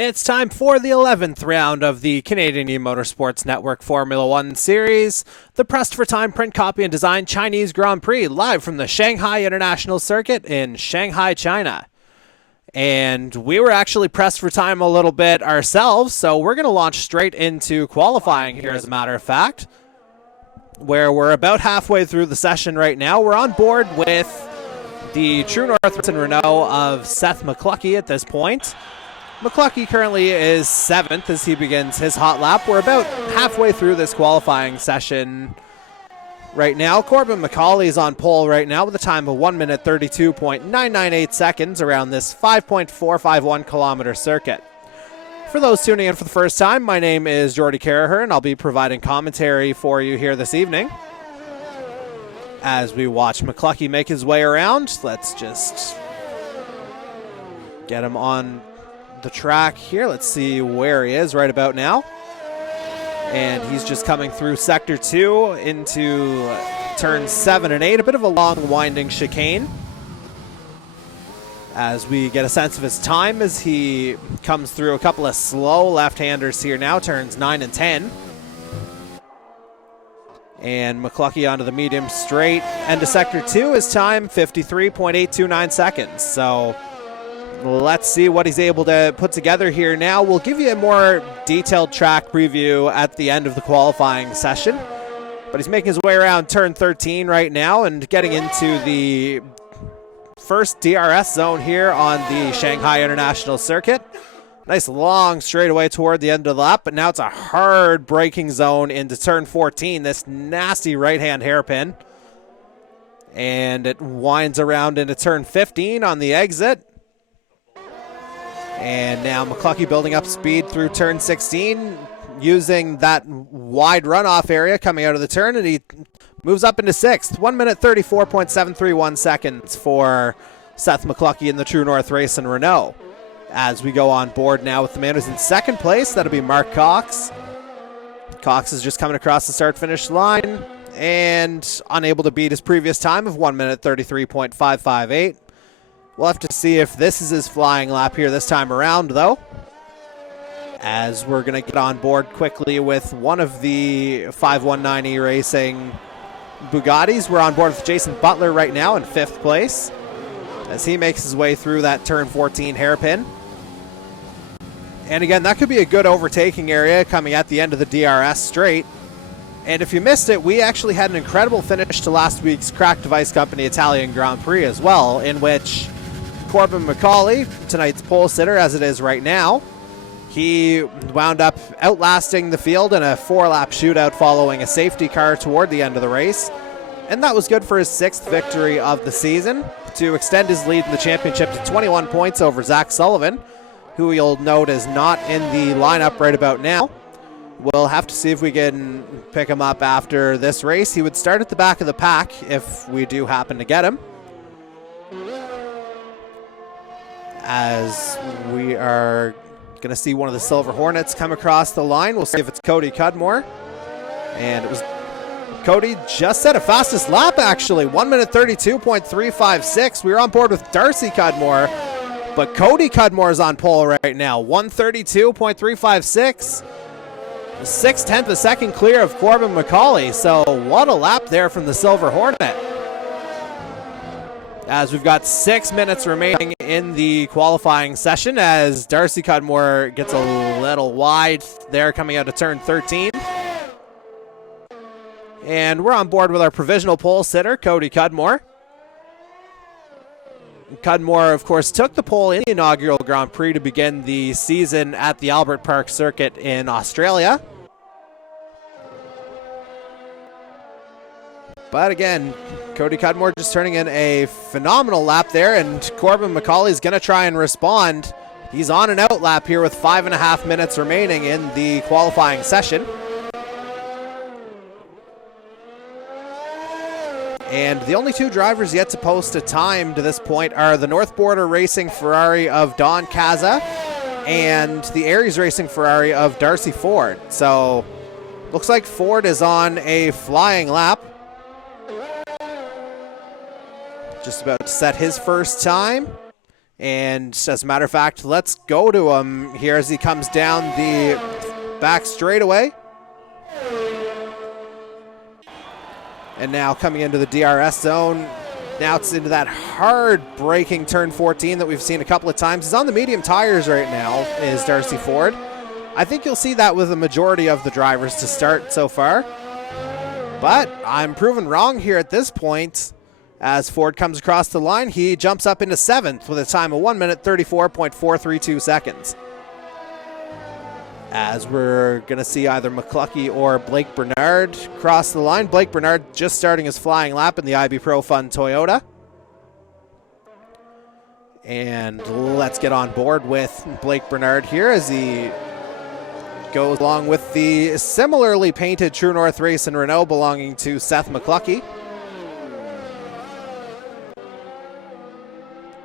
It's time for the 11th round of the Canadian E-Motorsports Network Formula One Series, the pressed for time print copy and design Chinese Grand Prix, live from the Shanghai International Circuit in Shanghai, China. And we were actually pressed for time a little bit ourselves, so we're going to launch straight into qualifying here, as a matter of fact, where we're about halfway through the session right now. We're on board with the True North and Renault of Seth McCluskey at this point. McCluskey currently is 7th as he begins his hot lap. We're about halfway through this qualifying session right now. Corbin McCauley is on pole right now with a time of 1 minute 32.998 seconds around this 5.451 kilometer circuit. For those tuning in for the first time, my name is Jordy Carraher, and I'll be providing commentary for you here this evening as we watch McCluskey make his way around. Let's just get him on the track here. Let's see where he is right about now. And he's just coming through sector 2 into turns 7 and 8, a bit of a long winding chicane, as we get a sense of his time as he comes through a couple of slow left-handers here now, turns 9 and 10. And McCluskey onto the medium straight, end of sector 2, his time 53.829 seconds. So let's see what he's able to put together here now. We'll give you a more detailed track preview at the end of the qualifying session. But he's making his way around turn 13 right now and getting into the first DRS zone here on the Shanghai International Circuit. Nice long straightaway toward the end of the lap, but now it's a hard braking zone into turn 14, this nasty right-hand hairpin. And it winds around into turn 15 on the exit. And now McCluskey building up speed through turn 16, using that wide runoff area coming out of the turn, and he moves up into 6th. 1 minute 34.731 seconds for Seth McCluskey in the True North Race and Renault. As we go on board now with the man who's in 2nd place, that'll be Mark Cox. Cox is just coming across the start-finish line and unable to beat his previous time of 1 minute 33.558. We'll have to see if this is his flying lap here this time around, though, as we're going to get on board quickly with one of the 519E Racing Bugattis. We're on board with Jason Butler right now in 5th place as he makes his way through that turn 14 hairpin. And again, that could be a good overtaking area coming at the end of the DRS straight. And if you missed it, we actually had an incredible finish to last week's Crack Device Company Italian Grand Prix as well, in which Corbin McCauley, tonight's pole sitter as it is right now, he wound up outlasting the field in a 4-lap shootout following a safety car toward the end of the race. And that was good for his 6th victory of the season to extend his lead in the championship to 21 points over Zach Sullivan, who you'll note is not in the lineup right about now. We'll have to see if we can pick him up after this race. He would start at the back of the pack if we do happen to get him. As we are going to see one of the Silver Hornets come across the line. We'll see if it's Cody Cudmore. And it was Cody just set a fastest lap, actually. 1 minute 32.356. We were on board with Darcy Cudmore, but Cody Cudmore is on pole right now. 132.356. 6/10 of a second clear of Corbin McCauley. So what a lap there from the Silver Hornet. As we've got 6 minutes remaining in the qualifying session, as Darcy Cudmore gets a little wide there coming out of turn 13. And we're on board with our provisional pole sitter, Cody Cudmore. Cudmore, of course, took the pole in the inaugural Grand Prix to begin the season at the Albert Park Circuit in Australia. But again, Cody Cudmore just turning in a phenomenal lap there, and Corbin McCauley's going to try and respond. He's on an out lap here with 5.5 minutes remaining in the qualifying session. And the only two drivers yet to post a time to this point are the North Border Racing Ferrari of Don Caza and the Aries Racing Ferrari of Darcy Ford. So looks like Ford is on a flying lap. Just about to set his first time. And as a matter of fact, let's go to him here as he comes down the back straightaway. And now coming into the DRS zone. Now it's into that hard braking turn 14 that we've seen a couple of times. He's on the medium tires right now, is Darcy Ford. I think you'll see that with the majority of the drivers to start so far. But I'm proven wrong here at this point. As Ford comes across the line, he jumps up into 7th with a time of 1 minute 34.432 seconds. As we're going to see either McCluskey or Blake Bernard cross the line. Blake Bernard just starting his flying lap in the IB Pro Fun Toyota. And let's get on board with Blake Bernard here as he goes along with the similarly painted True North Race and Renault belonging to Seth McCluskey.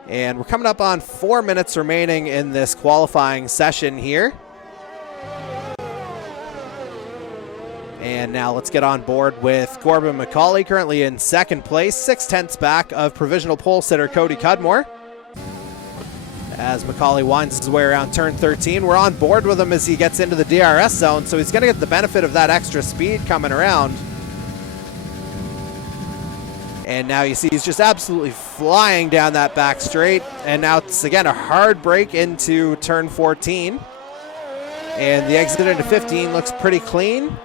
And we're coming up on 4 minutes remaining in this qualifying session here. And now let's get on board with Corbin McCauley, currently in second place, 6/10 back of provisional pole sitter Cody Cudmore. As McCauley winds his way around turn 13, we're on board with him as he gets into the DRS zone, so he's going to get the benefit of that extra speed coming around. And now you see he's just absolutely flying down that back straight. And now it's, again, a hard break into turn 14. And the exit into 15 looks pretty clean.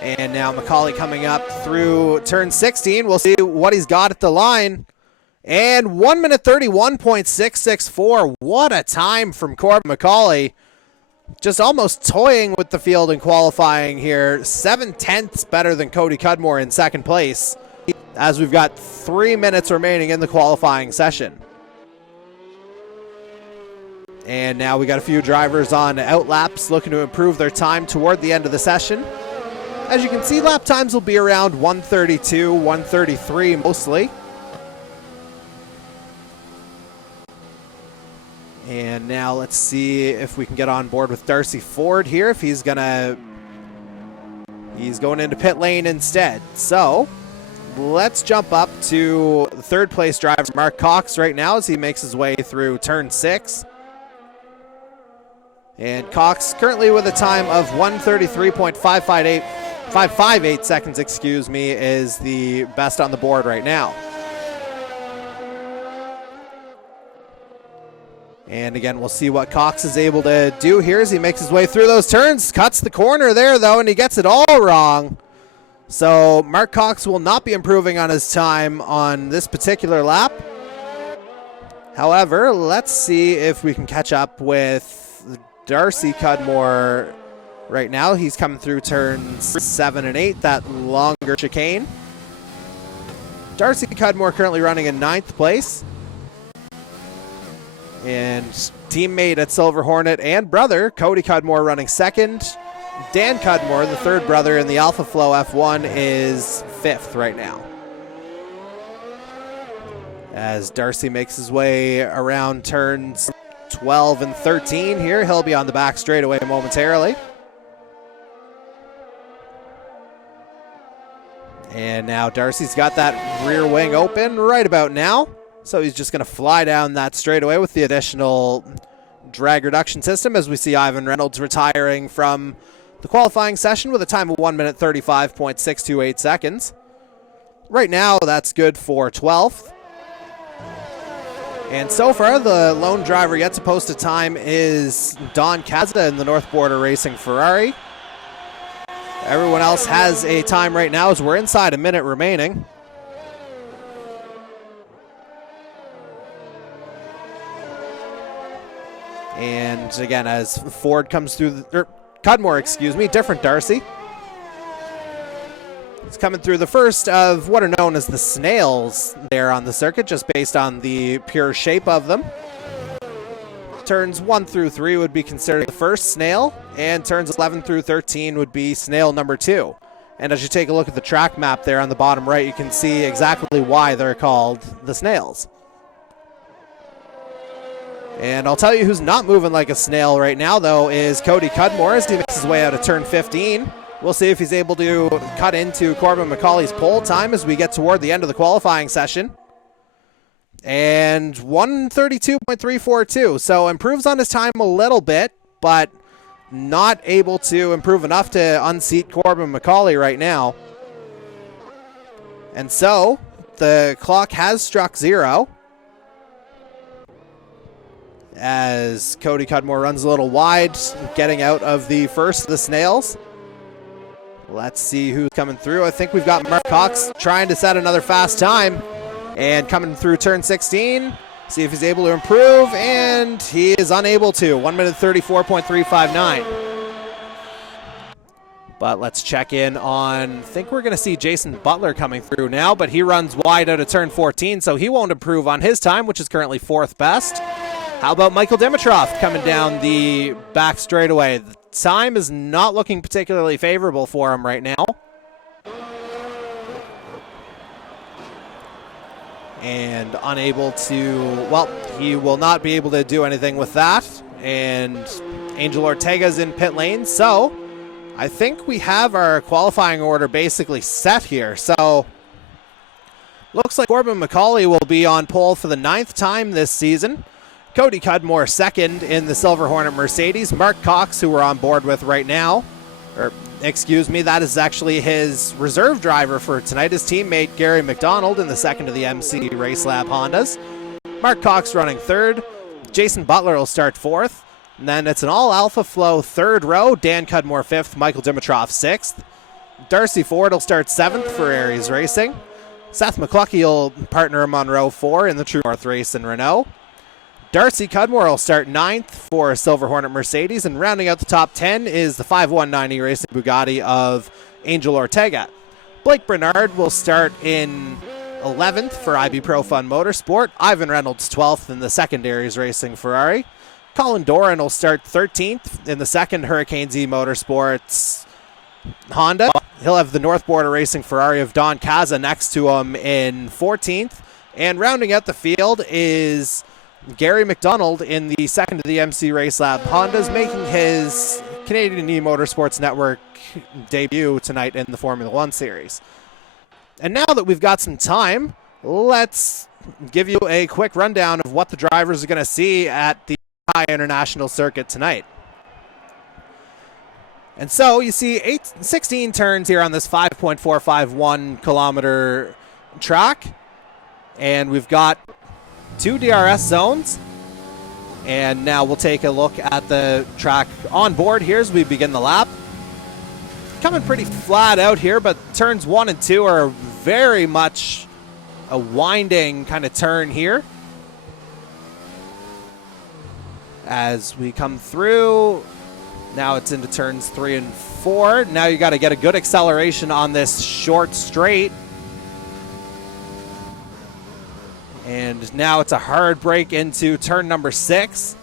And now McCauley coming up through turn 16. We'll see what he's got at the line. And 1 minute 31.664. What a time from Corbin McCauley. Just almost toying with the field in qualifying here. 7/10 better than Cody Cudmore in second place, as we've got 3 minutes remaining in the qualifying session. And now we got a few drivers on out laps looking to improve their time toward the end of the session. As you can see, lap times will be around 132, 133 mostly. And now let's see if we can get on board with Darcy Ford here, if he's going into pit lane instead. So let's jump up to the third place driver, Mark Cox, right now as he makes his way through turn 6. And Cox currently with a time of 133.558 seconds, is the best on the board right now. And again, we'll see what Cox is able to do here as he makes his way through those turns. Cuts the corner there, though, and he gets it all wrong. So Mark Cox will not be improving on his time on this particular lap. However, let's see if we can catch up with Darcy Cudmore right now. He's coming through turns 7 and 8, that longer chicane. Darcy Cudmore currently running in 9th place. And teammate at Silver Hornet and brother, Cody Cudmore, running second. Dan Cudmore, the third brother in the Alpha Flow F1, is fifth right now. As Darcy makes his way around turns 12 and 13 here, he'll be on the back straightaway momentarily. And now Darcy's got that rear wing open right about now. So he's just going to fly down that straightaway with the additional drag reduction system, as we see Ivan Reynolds retiring from the qualifying session with a time of 1 minute 35.628 seconds. Right now, that's good for 12th. And so far, the lone driver yet to post a time is Don Kazda in the North Border Racing Ferrari. Everyone else has a time right now as we're inside a minute remaining. And again, as Ford comes through, Cudmore, different Darcy. It's coming through the first of what are known as the snails there on the circuit, just based on the pure shape of them. Turns 1 through 3 would be considered the first snail, and turns 11 through 13 would be snail number 2. And as you take a look at the track map there on the bottom right, you can see exactly why they're called the snails. And I'll tell you who's not moving like a snail right now, though, is Cody Cudmore as he makes his way out of turn 15. We'll see if he's able to cut into Corbin McCauley's pole time as we get toward the end of the qualifying session. And 1:32.342, so improves on his time a little bit, but not able to improve enough to unseat Corbin McCauley right now. And so the clock has struck 0 as Cody Cudmore runs a little wide, getting out of the first of the snails. Let's see who's coming through. I think we've got Mark Cox trying to set another fast time. And coming through turn 16, see if he's able to improve, and he is unable to. 1 minute 34.359. But let's check in on, I think we're going to see Jason Butler coming through now, but he runs wide out of turn 14, so he won't improve on his time, which is currently 4th best. How about Michael Dimitrov coming down the back straightaway? The time is not looking particularly favorable for him right now. And unable to, well, he will not be able to do anything with that. And Angel Ortega's in pit lane, so I think we have our qualifying order basically set here. So looks like Corbin McCauley will be on pole for the 9th time this season. Cody Cudmore second in the Silver Hornet Mercedes. Mark Cox, who we're on board with right now, that is actually his reserve driver for tonight, his teammate Gary McDonald in the second of the MC Race Lab Hondas. Mark Cox running 3rd. Jason Butler will start 4th. And then it's an all Alpha Flow 3rd row. Dan Cudmore 5th, Michael Dimitrov 6th. Darcy Ford will start 7th for Aries Racing. Seth McCluckey will partner him on row 4 in the True North Race in Renault. Darcy Cudmore will start 9th for Silver Hornet Mercedes, and rounding out the top 10 is the 5190 Racing Bugatti of Angel Ortega. Blake Bernard will start in 11th for IB Pro Fun Motorsport. Ivan Reynolds 12th in the second Aries Racing Ferrari. Colin Doran will start 13th in the second Hurricane Z Motorsports Honda. He'll have the North Border Racing Ferrari of Don Caza next to him in 14th. And rounding out the field is Gary McDonald in the second of the MC Race Lab Hondas, making his Canadian E-Motorsports Network debut tonight in the Formula One Series. And now that we've got some time, let's give you a quick rundown of what the drivers are going to see at the High International Circuit tonight. And so you see 16 turns here on this 5.451 kilometer track. And we've got 2 DRS zones. And now we'll take a look at the track on board here as we begin the lap. Coming pretty flat out here, but turns 1 and 2 are very much a winding kind of turn here. As we come through, now it's into turns 3 and 4. Now you got to get a good acceleration on this short straight. And now it's a hard break into turn number 6.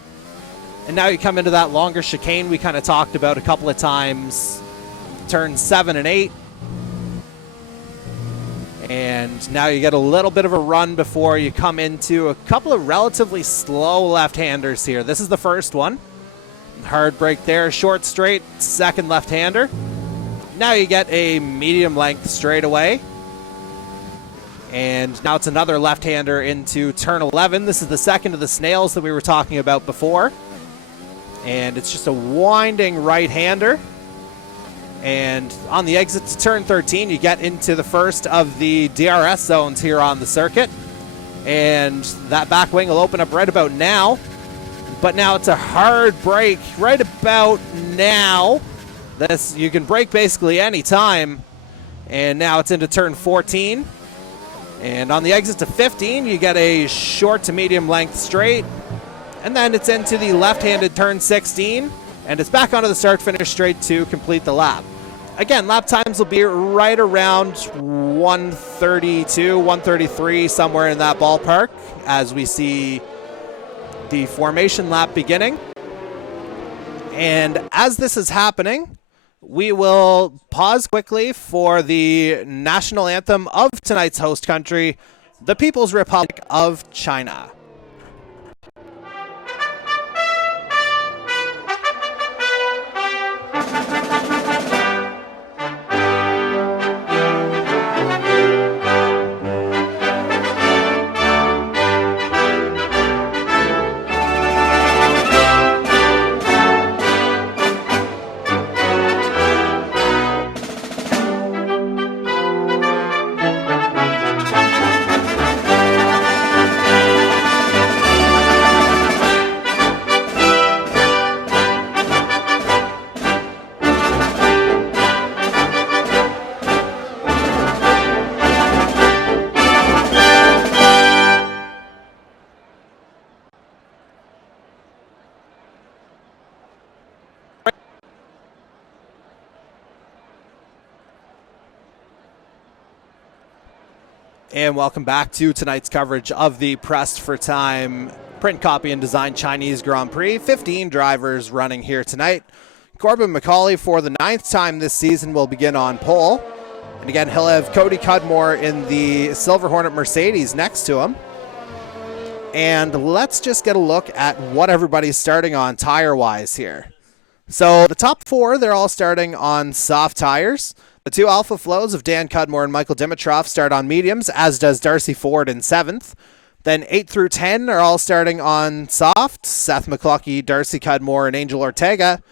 And now you come into that longer chicane we kind of talked about a couple of times. Turns 7 and 8. And now you get a little bit of a run before you come into a couple of relatively slow left-handers here. This is the first one. Hard break there, short straight, second left-hander. Now you get a medium length straightaway. And now it's another left-hander into turn 11. This is the second of the snails that we were talking about before. And it's just a winding right-hander. And on the exit to turn 13, you get into the first of the DRS zones here on the circuit. And that back wing will open up right about now. But now it's a hard break right about now. This, you can brake basically any time. And now it's into turn 14. And on the exit to 15, you get a short to medium length straight. And then it's into the left-handed turn 16. And it's back onto the start-finish straight to complete the lap. Again, lap times will be right around 132, 133, somewhere in that ballpark as we see the formation lap beginning. And as this is happening, we will pause quickly for the national anthem of tonight's host country, the People's Republic of China. And welcome back to tonight's coverage of the Pressed for Time Print Copy and Design Chinese Grand Prix. 15 drivers running here tonight. Corbin McCauley, for the 9th time this season, will begin on pole. And again, he'll have Cody Cudmore in the Silver Hornet Mercedes next to him. And let's just get a look at what everybody's starting on tire-wise here. So the top 4, they're all starting on soft tires. The 2 Alpha Flows of Dan Cudmore and Michael Dimitrov start on mediums, as does Darcy Ford in 7th. Then 8 through 10 are all starting on soft. Seth McCluskey, Darcy Cudmore, and Angel Ortega.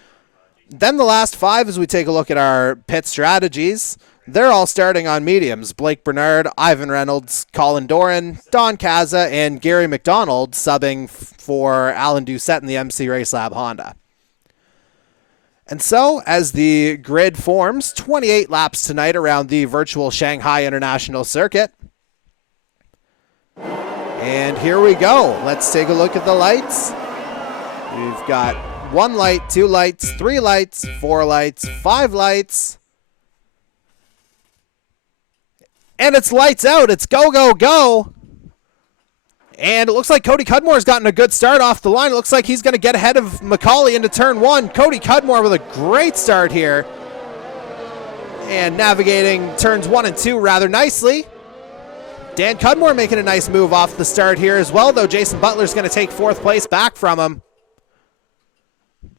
Then the last 5, as we take a look at our pit strategies, they're all starting on mediums. Blake Bernard, Ivan Reynolds, Colin Doran, Don Kaza, and Gary McDonald subbing for Alan Doucette in the MC Race Lab Honda. And so, as the grid forms, 28 laps tonight around the virtual Shanghai International Circuit. And here we go. Let's take a look at the lights. We've got 1 light, 2 lights, 3 lights, 4 lights, 5 lights. And it's lights out. It's go, go, go. And it looks like Cody Cudmore's gotten a good start off the line. It looks like he's going to get ahead of McCauley into turn 1. Cody Cudmore with a great start here. And navigating turns 1 and 2 rather nicely. Dan Cudmore making a nice move off the start here as well, though Jason Butler's going to take 4th place back from him.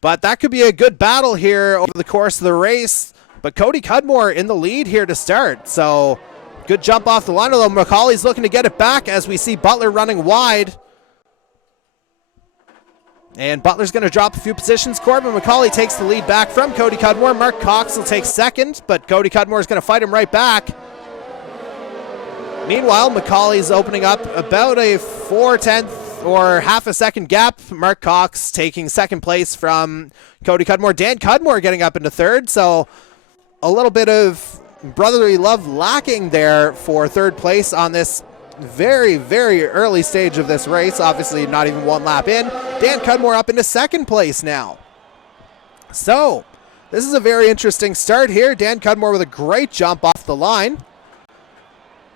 But that could be a good battle here over the course of the race. But Cody Cudmore in the lead here to start. So good jump off the line, although McCauley's looking to get it back as we see Butler running wide. And Butler's going to drop a few positions. Corbin McCauley takes the lead back from Cody Cudmore. Mark Cox will take 2nd, but Cody Cudmore is going to fight him right back. Meanwhile, McCauley's opening up about a 4/10 or half a second gap. Mark Cox taking 2nd place from Cody Cudmore. Dan Cudmore getting up into 3rd, so a little bit of brotherly love lacking there for 3rd place on this very, very early stage of this race. Obviously not even 1 lap in. Dan Cudmore up into 2nd place now. So this is a very interesting start here. Dan Cudmore with a great jump off the line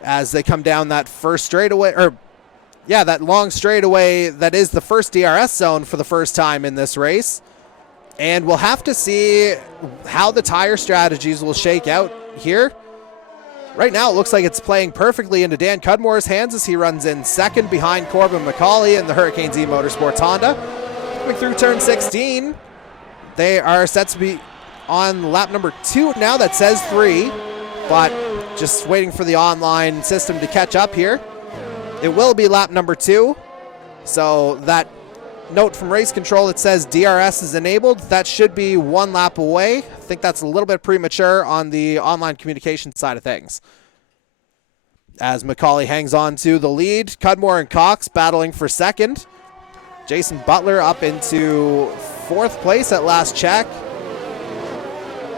as they come down that first straightaway, or yeah, that long straightaway that is the first DRS zone for the first time in this race. And we'll have to see how the tire strategies will shake out here. Right now, it looks like it's playing perfectly into Dan Cudmore's hands as he runs in second behind Corbin McCauley in the Hurricanes E-Motorsports Honda. Coming through turn 16, they are set to be on lap number 2 now. That says 3, but just waiting for the online system to catch up here. It will be lap number 2, so that note from race control that says DRS is enabled, that should be 1 lap away. I think that's a little bit premature on the online communication side of things. As McCauley hangs on to the lead, Cudmore and Cox battling for second. Jason Butler up into 4th place at last check.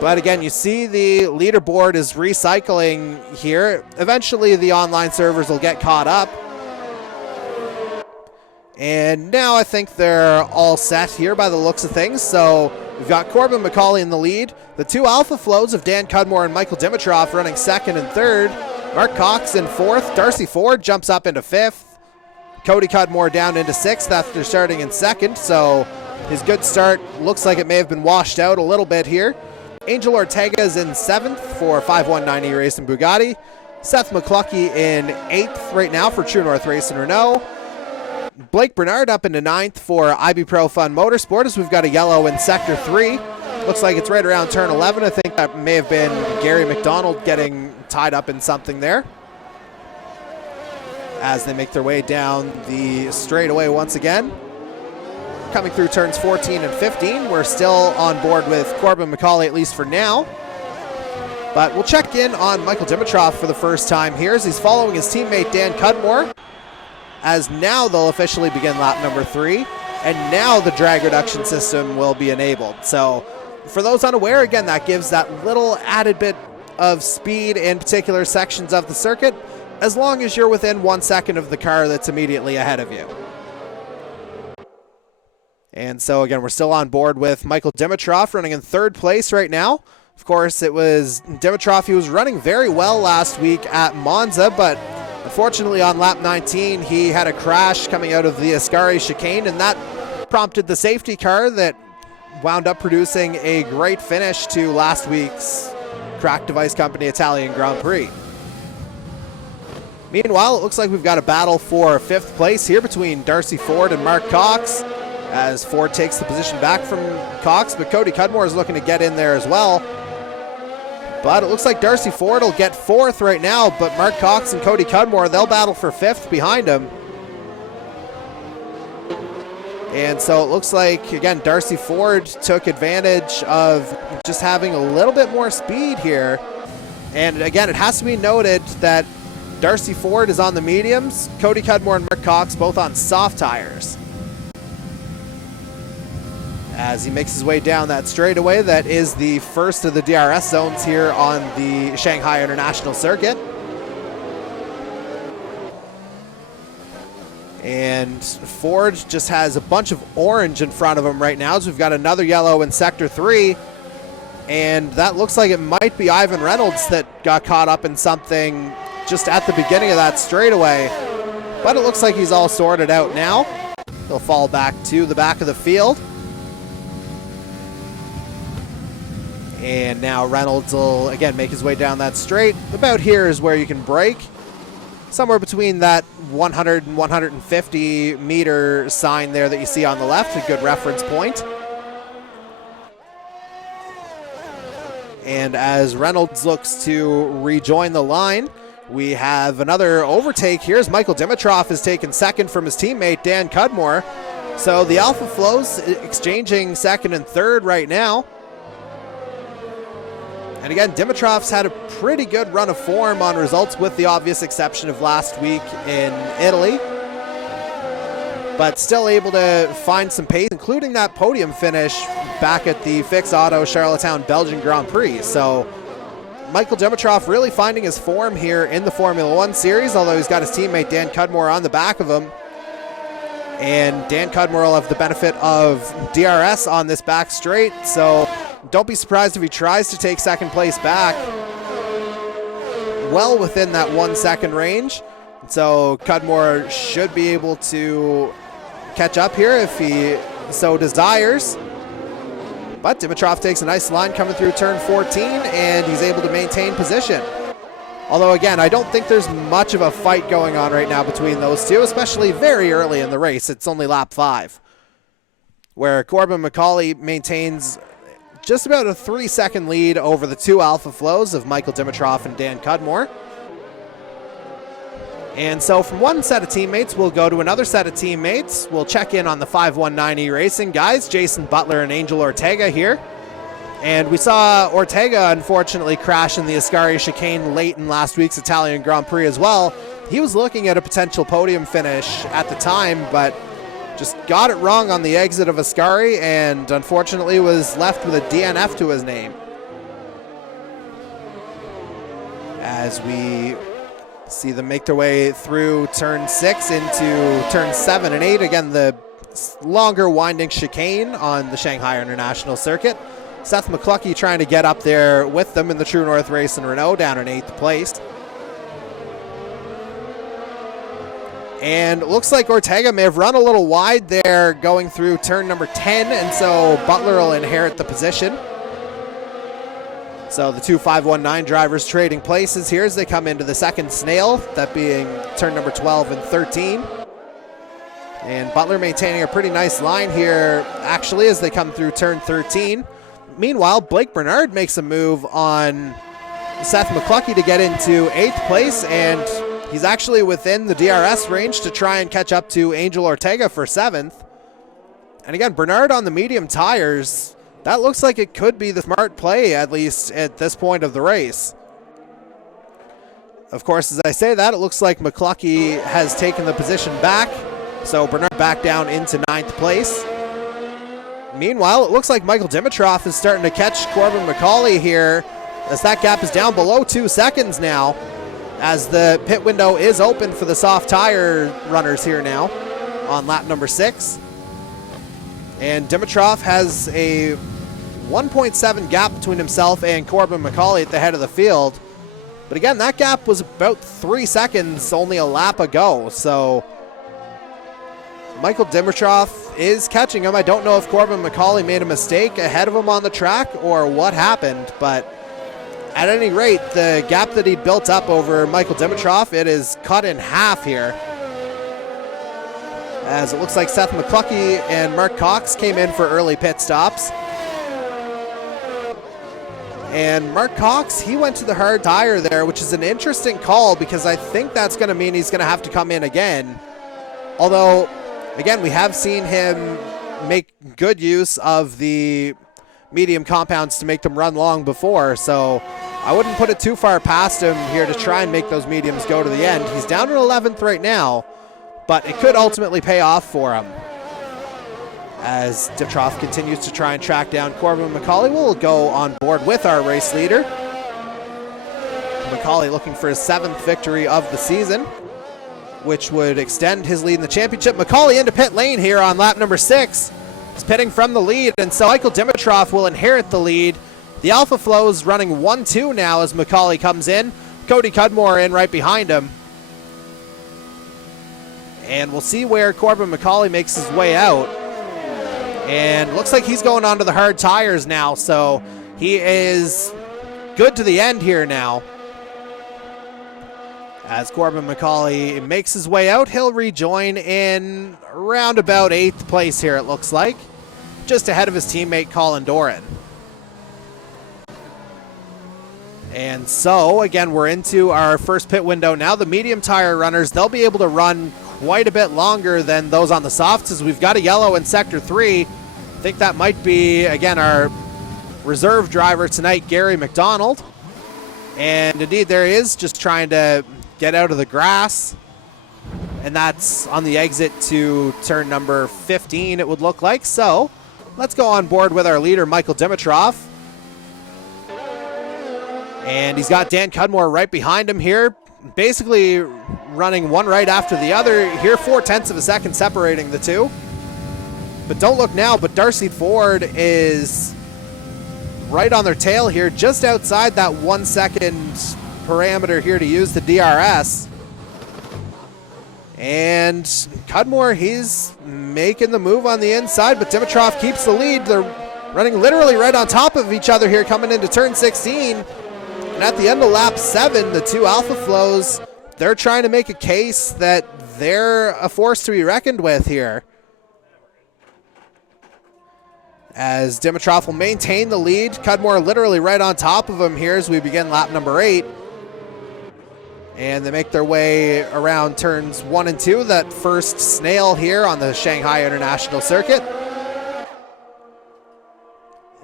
But again, you see the leaderboard is recycling here. Eventually the online servers will get caught up. And now I think they're all set here by the looks of things. So we've got Corbin McCauley in the lead. The 2 Alpha Flows of Dan Cudmore and Michael Dimitrov running 2nd and 3rd. Mark Cox in 4th. Darcy Ford jumps up into 5th. Cody Cudmore down into 6th after starting in 2nd. So his good start looks like it may have been washed out a little bit here. Angel Ortega is in 7th for 519E Racing Bugatti. Seth McCluckey in 8th right now for True North Racing Renault. Blake Bernard up into 9th for IB Pro Fun Motorsport as we've got a yellow in Sector 3. Looks like it's right around turn 11. I think that may have been Gary McDonald getting tied up in something there. As they make their way down the straightaway once again. Coming through turns 14 and 15. We're still on board with Corbin McCauley, at least for now. But we'll check in on Michael Dimitrov for the first time here as he's following his teammate Dan Cudmore. As now they'll officially begin lap number 3, and now the drag reduction system will be enabled. So for those unaware, again, that gives that little added bit of speed in particular sections of the circuit, as long as you're within 1 second of the car that's immediately ahead of you. And so again, we're still on board with Michael Dimitrov running in 3rd place right now. Of course, it was Dimitrov who was running very well last week at Monza, but unfortunately, on lap 19, he had a crash coming out of the Ascari chicane, and that prompted the safety car that wound up producing a great finish to last week's Crack Device Company Italian Grand Prix. Meanwhile, it looks like we've got a battle for 5th place here between Darcy Ford and Mark Cox, as Ford takes the position back from Cox, but Cody Cudmore is looking to get in there as well. But it looks like Darcy Ford will get 4th right now, but Mark Cox and Cody Cudmore, they'll battle for 5th behind him. And so it looks like, again, Darcy Ford took advantage of just having a little bit more speed here. And again, it has to be noted that Darcy Ford is on the mediums, Cody Cudmore and Mark Cox both on soft tires. As he makes his way down that straightaway, that is the first of the DRS zones here on the Shanghai International Circuit. And Ford just has a bunch of orange in front of him right now, so we've got another yellow in Sector 3. And that looks like it might be Ivan Reynolds that got caught up in something just at the beginning of that straightaway. But it looks like he's all sorted out now. He'll fall back to the back of the field. And now Reynolds will, again, make his way down that straight. About here is where you can brake. Somewhere between that 100 and 150 meter sign there that you see on the left, a good reference point. And as Reynolds looks to rejoin the line, we have another overtake here as Michael Dimitrov has taken 2nd from his teammate Dan Cudmore. So the Alpha Flows exchanging 2nd and 3rd right now. And again, Dimitrov's had a pretty good run of form on results with the obvious exception of last week in Italy. But still able to find some pace, including that podium finish back at the Fix Auto Charlottetown Belgian Grand Prix. So Michael Dimitrov really finding his form here in the Formula One series, although he's got his teammate Dan Cudmore on the back of him. And Dan Cudmore will have the benefit of DRS on this back straight, so don't be surprised if he tries to take 2nd place back. Well within that 1 second range. So Cudmore should be able to catch up here if he so desires. But Dimitrov takes a nice line coming through turn 14, and he's able to maintain position. Although, again, I don't think there's much of a fight going on right now between those two, especially very early in the race. It's only lap 5, where Corbin McCauley maintains just about a 3-second lead over the two Alpha Flows of Michael Dimitrov and Dan Cudmore. And so from one set of teammates, we'll go to another set of teammates. We'll check in on the 519E Racing guys, Jason Butler and Angel Ortega here. And we saw Ortega, unfortunately, crash in the Ascari chicane late in last week's Italian Grand Prix as well. He was looking at a potential podium finish at the time, but just got it wrong on the exit of Ascari and unfortunately was left with a DNF to his name. As we see them make their way through turn 6 into turn 7 and 8. Again, the longer winding chicane on the Shanghai International Circuit. Seth McCluckey trying to get up there with them in the True North Race and Renault down in 8th place. And it looks like Ortega may have run a little wide there going through turn number 10, and so Butler will inherit the position. So the two 519 drivers trading places here as they come into the second snail, that being turn number 12 and 13. And Butler maintaining a pretty nice line here, actually, as they come through turn 13. Meanwhile, Blake Bernard makes a move on Seth McCluckey to get into 8th place, and he's actually within the DRS range to try and catch up to Angel Ortega for 7th. And again, Bernard on the medium tires, that looks like it could be the smart play, at least at this point of the race. Of course, as I say that, it looks like McCluckey has taken the position back, so Bernard back down into 9th place. Meanwhile, it looks like Michael Dimitrov is starting to catch Corbin McCauley here, as that gap is down below 2 seconds now, as the pit window is open for the soft tire runners here now on lap number 6. And Dimitrov has a 1.7 gap between himself and Corbin McCauley at the head of the field. But again, that gap was about 3 seconds only a lap ago. So Michael Dimitrov is catching him. I don't know if Corbin McCauley made a mistake ahead of him on the track or what happened, but at any rate, the gap that he'd built up over Michael Dimitrov, it is cut in half here. As it looks like Seth McCluckey and Mark Cox came in for early pit stops. And Mark Cox, he went to the hard tire there, which is an interesting call because I think that's going to mean he's going to have to come in again. Although, again, we have seen him make good use of the medium compounds to make them run long before, so I wouldn't put it too far past him here to try and make those mediums go to the end. He's down in 11th right now, but it could ultimately pay off for him. As Dimitrov continues to try and track down Corbin McCauley, we'll go on board with our race leader. McCauley looking for his 7th victory of the season, which would extend his lead in the championship. McCauley into pit lane here on lap number 6. He's pitting from the lead, and so Michael Dimitrov will inherit the lead. The Alpha Flows running 1-2 now as McCauley comes in. Cody Cudmore in right behind him. And we'll see where Corbin McCauley makes his way out. And looks like he's going onto the hard tires now, so he is good to the end here now. As Corbin McCauley makes his way out, he'll rejoin in around about 8th place here, it looks like, just ahead of his teammate Colin Doran. And so, again, we're into our first pit window now. The medium tire runners, they'll be able to run quite a bit longer than those on the softs, as we've got a yellow in Sector 3. I think that might be, again, our reserve driver tonight, Gary McDonald. And indeed, there he is, just trying to get out of the grass. And that's on the exit to turn number 15, it would look like. So let's go on board with our leader, Michael Dimitrov. And he's got Dan Cudmore right behind him here, basically running one right after the other. Here, 0.4 of a second separating the two. But don't look now, but Darcy Ford is right on their tail here, just outside that 1 second parameter here to use the DRS. And Cudmore, he's making the move on the inside, but Dimitrov keeps the lead. They're running literally right on top of each other here coming into turn 16. And at the end of lap 7, the two Alpha Flows, they're trying to make a case that they're a force to be reckoned with here. As Dimitrov will maintain the lead. Cudmore literally right on top of him here as we begin lap number 8. And they make their way around turns 1 and 2, that first snail here on the Shanghai International Circuit.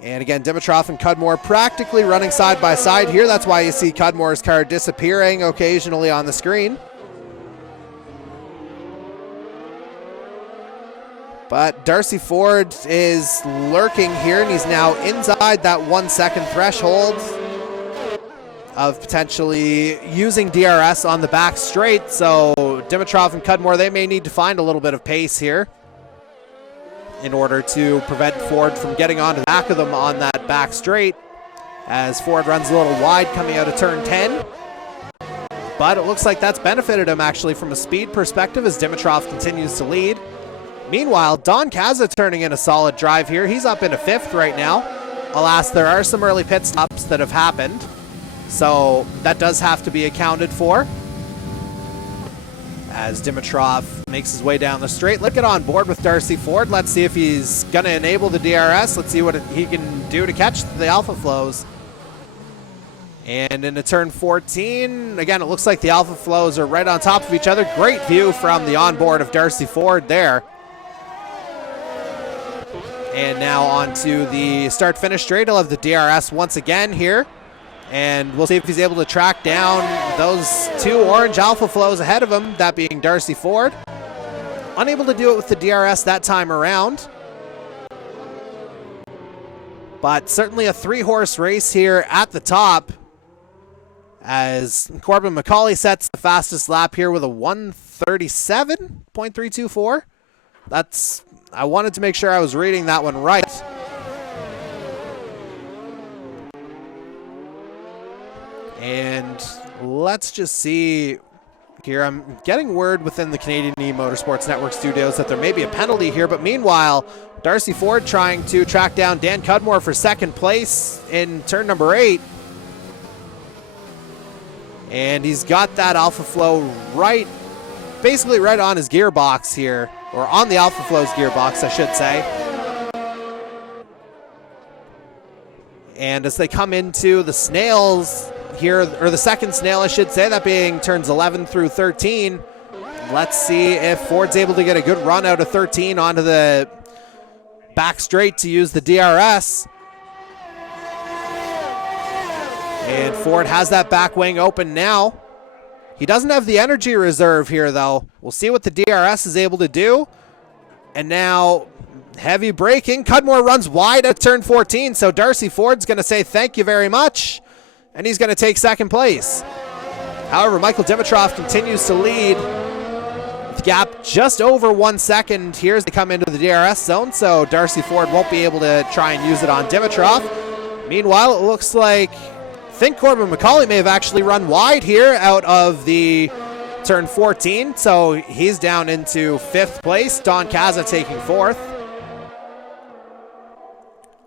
And again, Dimitrov and Cudmore practically running side by side here. That's why you see Cudmore's car disappearing occasionally on the screen. But Darcy Ford is lurking here, and he's now inside that 1 second threshold of potentially using DRS on the back straight. So Dimitrov and Cudmore, they may need to find a little bit of pace here in order to prevent Ford from getting onto the back of them on that back straight, as Ford runs a little wide coming out of turn 10. But it looks like that's benefited him actually from a speed perspective as Dimitrov continues to lead. Meanwhile, Don Kaza turning in a solid drive here. He's up into 5th right now. Alas, there are some early pit stops that have happened, so that does have to be accounted for. As Dimitrov makes his way down the straight. Let's get on board with Darcy Ford. Let's see if he's going to enable the DRS. Let's see what he can do to catch the Alpha Flows. And into turn 14, again, it looks like the Alpha Flows are right on top of each other. Great view from the onboard of Darcy Ford there. And now on to the start-finish straight. He'll have the DRS once again here. And we'll see if he's able to track down those two orange Alpha Flows ahead of him, that being Darcy Ford. Unable to do it with the DRS that time around. But certainly a 3-horse race here at the top, as Corbin McCauley sets the fastest lap here with a 1:37.324. I wanted to make sure I was reading that one right. And let's just see here. I'm getting word within the Canadian E-Motorsports Network studios that there may be a penalty here, but meanwhile, Darcy Ford trying to track down Dan Cudmore for 2nd place in turn number 8. And he's got that Alpha Flow basically right on his gearbox here, or on the Alpha Flow's gearbox, I should say. And as they come into the snails here, or the second snail, I should say, that being turns 11 through 13, let's see if Ford's able to get a good run out of 13 onto the back straight to use the DRS. And Ford has that back wing open now. He doesn't have the energy reserve here, though. We'll see what the DRS is able to do. And now, heavy braking. Cudmore runs wide at turn 14, so Darcy Ford's going to say thank you very much, and he's going to take 2nd place. However, Michael Dimitrov continues to lead. The gap just over 1 second here as they come into the DRS zone, so Darcy Ford won't be able to try and use it on Dimitrov. Meanwhile, it looks like I think Corbin McCauley may have actually run wide here out of the turn 14, so he's down into 5th place. Don Kaza taking 4th.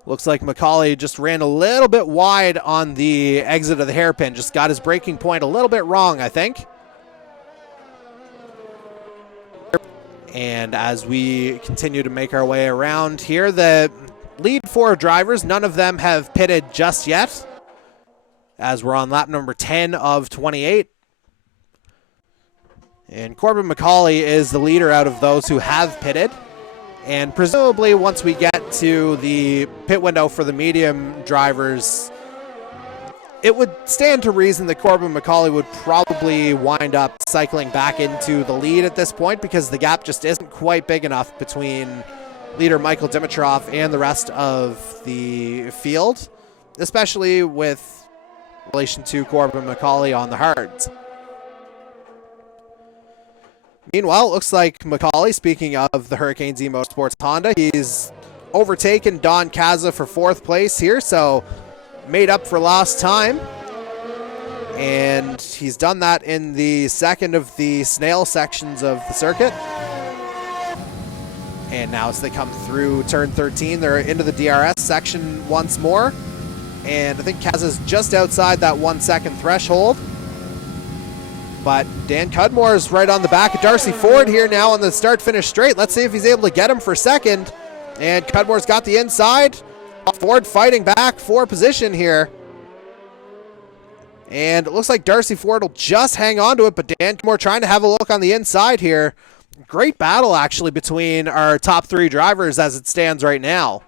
Looks like McCauley just ran a little bit wide on the exit of the hairpin. Just got his braking point a little bit wrong, I think. And as we continue to make our way around here, the lead 4 drivers, none of them have pitted just yet, as we're on lap number 10 of 28. And Corbin McCauley is the leader out of those who have pitted. And presumably once we get to the pit window for the medium drivers, it would stand to reason that Corbin McCauley would probably wind up cycling back into the lead at this point, because the gap just isn't quite big enough between leader Michael Dimitrov and the rest of the field, especially with relation to Corbin McCauley on the hards. Meanwhile, it looks like McCauley, speaking of the Hurricanes E-Motorsports Honda, he's overtaken Don Kaza for 4th place here, so made up for lost time. And he's done that in the second of the snail sections of the circuit. And now as they come through turn 13, they're into the DRS section once more. And I think Kaz is just outside that 1 second threshold. But Dan Cudmore is right on the back of Darcy Ford here now on the start-finish straight. Let's see if he's able to get him for second. And Cudmore's got the inside. Ford fighting back for position here. And it looks like Darcy Ford will just hang on to it, but Dan Cudmore trying to have a look on the inside here. Great battle, actually, between our top three drivers as it stands right now.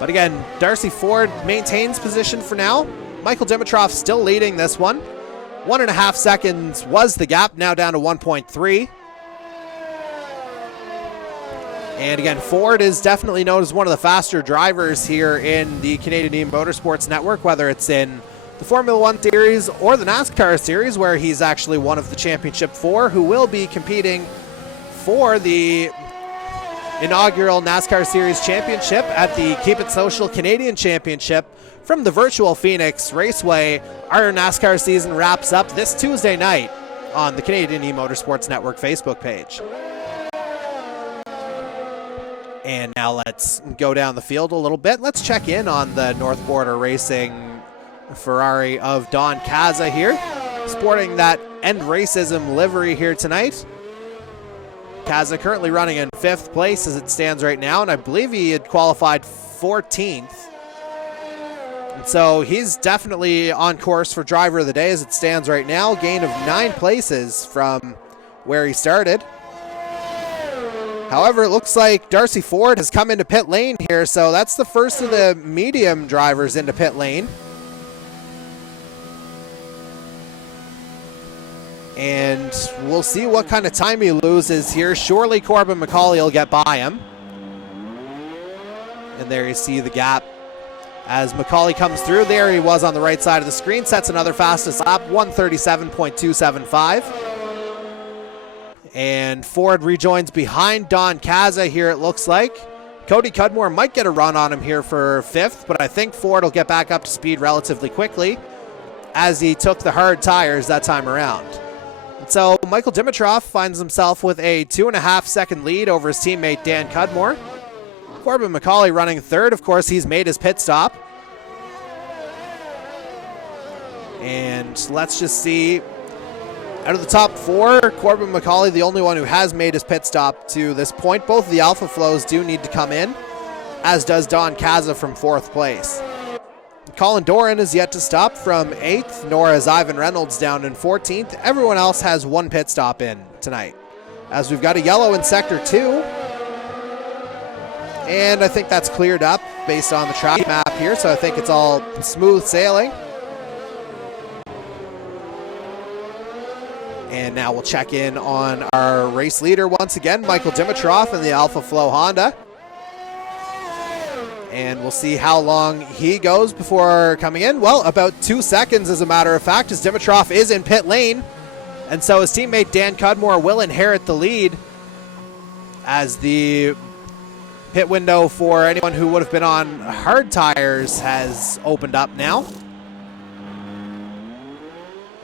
But again, Darcy Ford maintains position for now. Michael Dimitrov still leading this one. 1.5 seconds was the gap, now down to 1.3. And again, Ford is definitely known as one of the faster drivers here in the Canadian E-Motorsports network, whether it's in the Formula One Series or the NASCAR Series, where he's actually one of the Championship 4 who will be competing for the inaugural NASCAR Series Championship at the Keep It Social Canadian Championship from the virtual Phoenix Raceway. Our NASCAR season wraps up this Tuesday night on the Canadian E-Motorsports Network Facebook page. And now let's go down the field a little bit. Let's check in on the North Border Racing Ferrari of Don Caza here, sporting that End Racism livery here tonight. Caza currently running in 5th place as it stands right now, and I believe he had qualified 14th. And so he's definitely on course for driver of the day as it stands right now. Gain of 9 places from where he started. However, it looks like Darcy Ford has come into pit lane here, so that's the first of the medium drivers into pit lane. And we'll see what kind of time he loses here. Surely Corbin McCauley will get by him. And there you see the gap. As McCauley comes through, there he was on the right side of the screen, sets another fastest lap, 1:37.275. And Ford rejoins behind Don Caza here, it looks like. Cody Cudmore might get a run on him here for 5th, but I think Ford will get back up to speed relatively quickly as he took the hard tires that time around. And so Michael Dimitrov finds himself with a 2.5 second lead over his teammate Dan Cudmore. Corbin McCauley running 3rd. Of course, he's made his pit stop. And let's just see. Out of the top 4, Corbin McCauley, the only one who has made his pit stop to this point. Both of the Alpha Flows do need to come in, as does Don Caza from 4th place. Colin Doran is yet to stop from 8th, nor has Ivan Reynolds down in 14th. Everyone else has 1 pit stop in tonight, as we've got a yellow in Sector 2. And I think that's cleared up based on the track map here, so I think it's all smooth sailing. And now we'll check in on our race leader once again, Michael Dimitrov in the Alpha Flow Honda. And we'll see how long he goes before coming in. Well, about 2 seconds, as a matter of fact, as Dimitrov is in pit lane. And so his teammate Dan Cudmore will inherit the lead, as the pit window for anyone who would have been on hard tires has opened up now.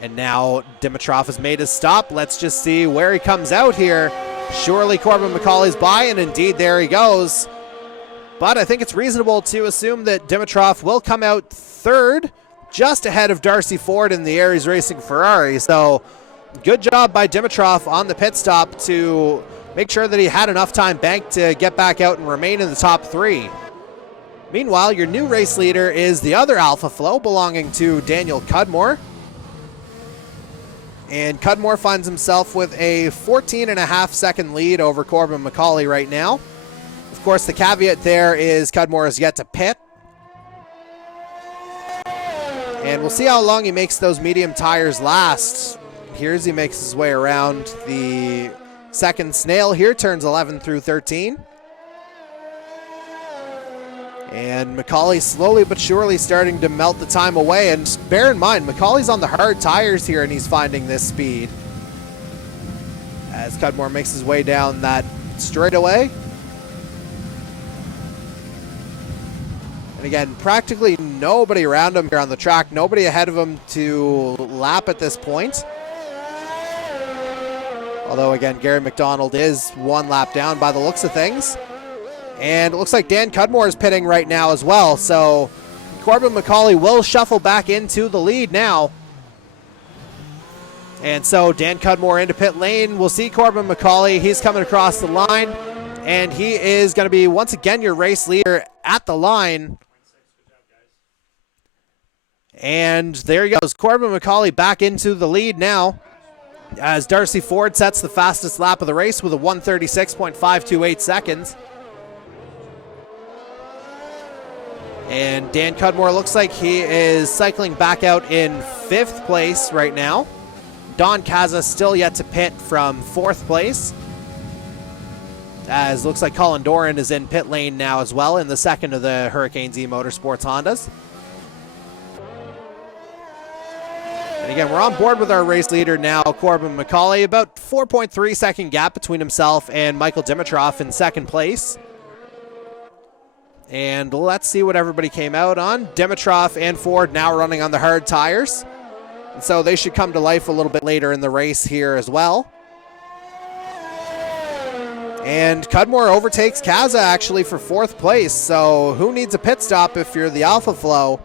And now Dimitrov has made his stop. Let's just see where he comes out here. Surely Corbin McCauley's by, and indeed there he goes. But I think it's reasonable to assume that Dimitrov will come out 3rd, just ahead of Darcy Ford in the Aries Racing Ferrari. So good job by Dimitrov on the pit stop to make sure that he had enough time banked to get back out and remain in the top 3. Meanwhile, your new race leader is the other Alpha Flow belonging to Daniel Cudmore. And Cudmore finds himself with a 14.5 second lead over Corbin McCauley right now. Of course, the caveat there is Cudmore is yet to pit. And we'll see how long he makes those medium tires last. Here as he makes his way around the second snail here, turns 11 through 13. And McCauley slowly but surely starting to melt the time away. And bear in mind, McCauley's on the hard tires here and he's finding this speed. As Cudmore makes his way down that straightaway. And again, practically nobody around him here on the track. Nobody ahead of him to lap at this point. Although, again, Gary McDonald is 1 lap down by the looks of things. And it looks like Dan Cudmore is pitting right now as well. So Corbin McCauley will shuffle back into the lead now. And so Dan Cudmore into pit lane. We'll see Corbin McCauley. He's coming across the line. And he is going to be, once again, your race leader at the line. And there he goes. Corbin McCauley back into the lead now, as Darcy Ford sets the fastest lap of the race with a 1:36.528 seconds. And Dan Cudmore looks like he is cycling back out in 5th place right now. Don Kaza still yet to pit from 4th place, as looks like Colin Doran is in pit lane now as well in the second of the Hurricanes E-Motorsports Hondas. And again, we're on board with our race leader now, Corbin McCauley. About 4.3 second gap between himself and Michael Dimitrov in 2nd place. And let's see what everybody came out on. Dimitrov and Ford now running on the hard tires. And so they should come to life a little bit later in the race here as well. And Cudmore overtakes Kaza actually for 4th place. So who needs a pit stop if you're the Alpha Flow?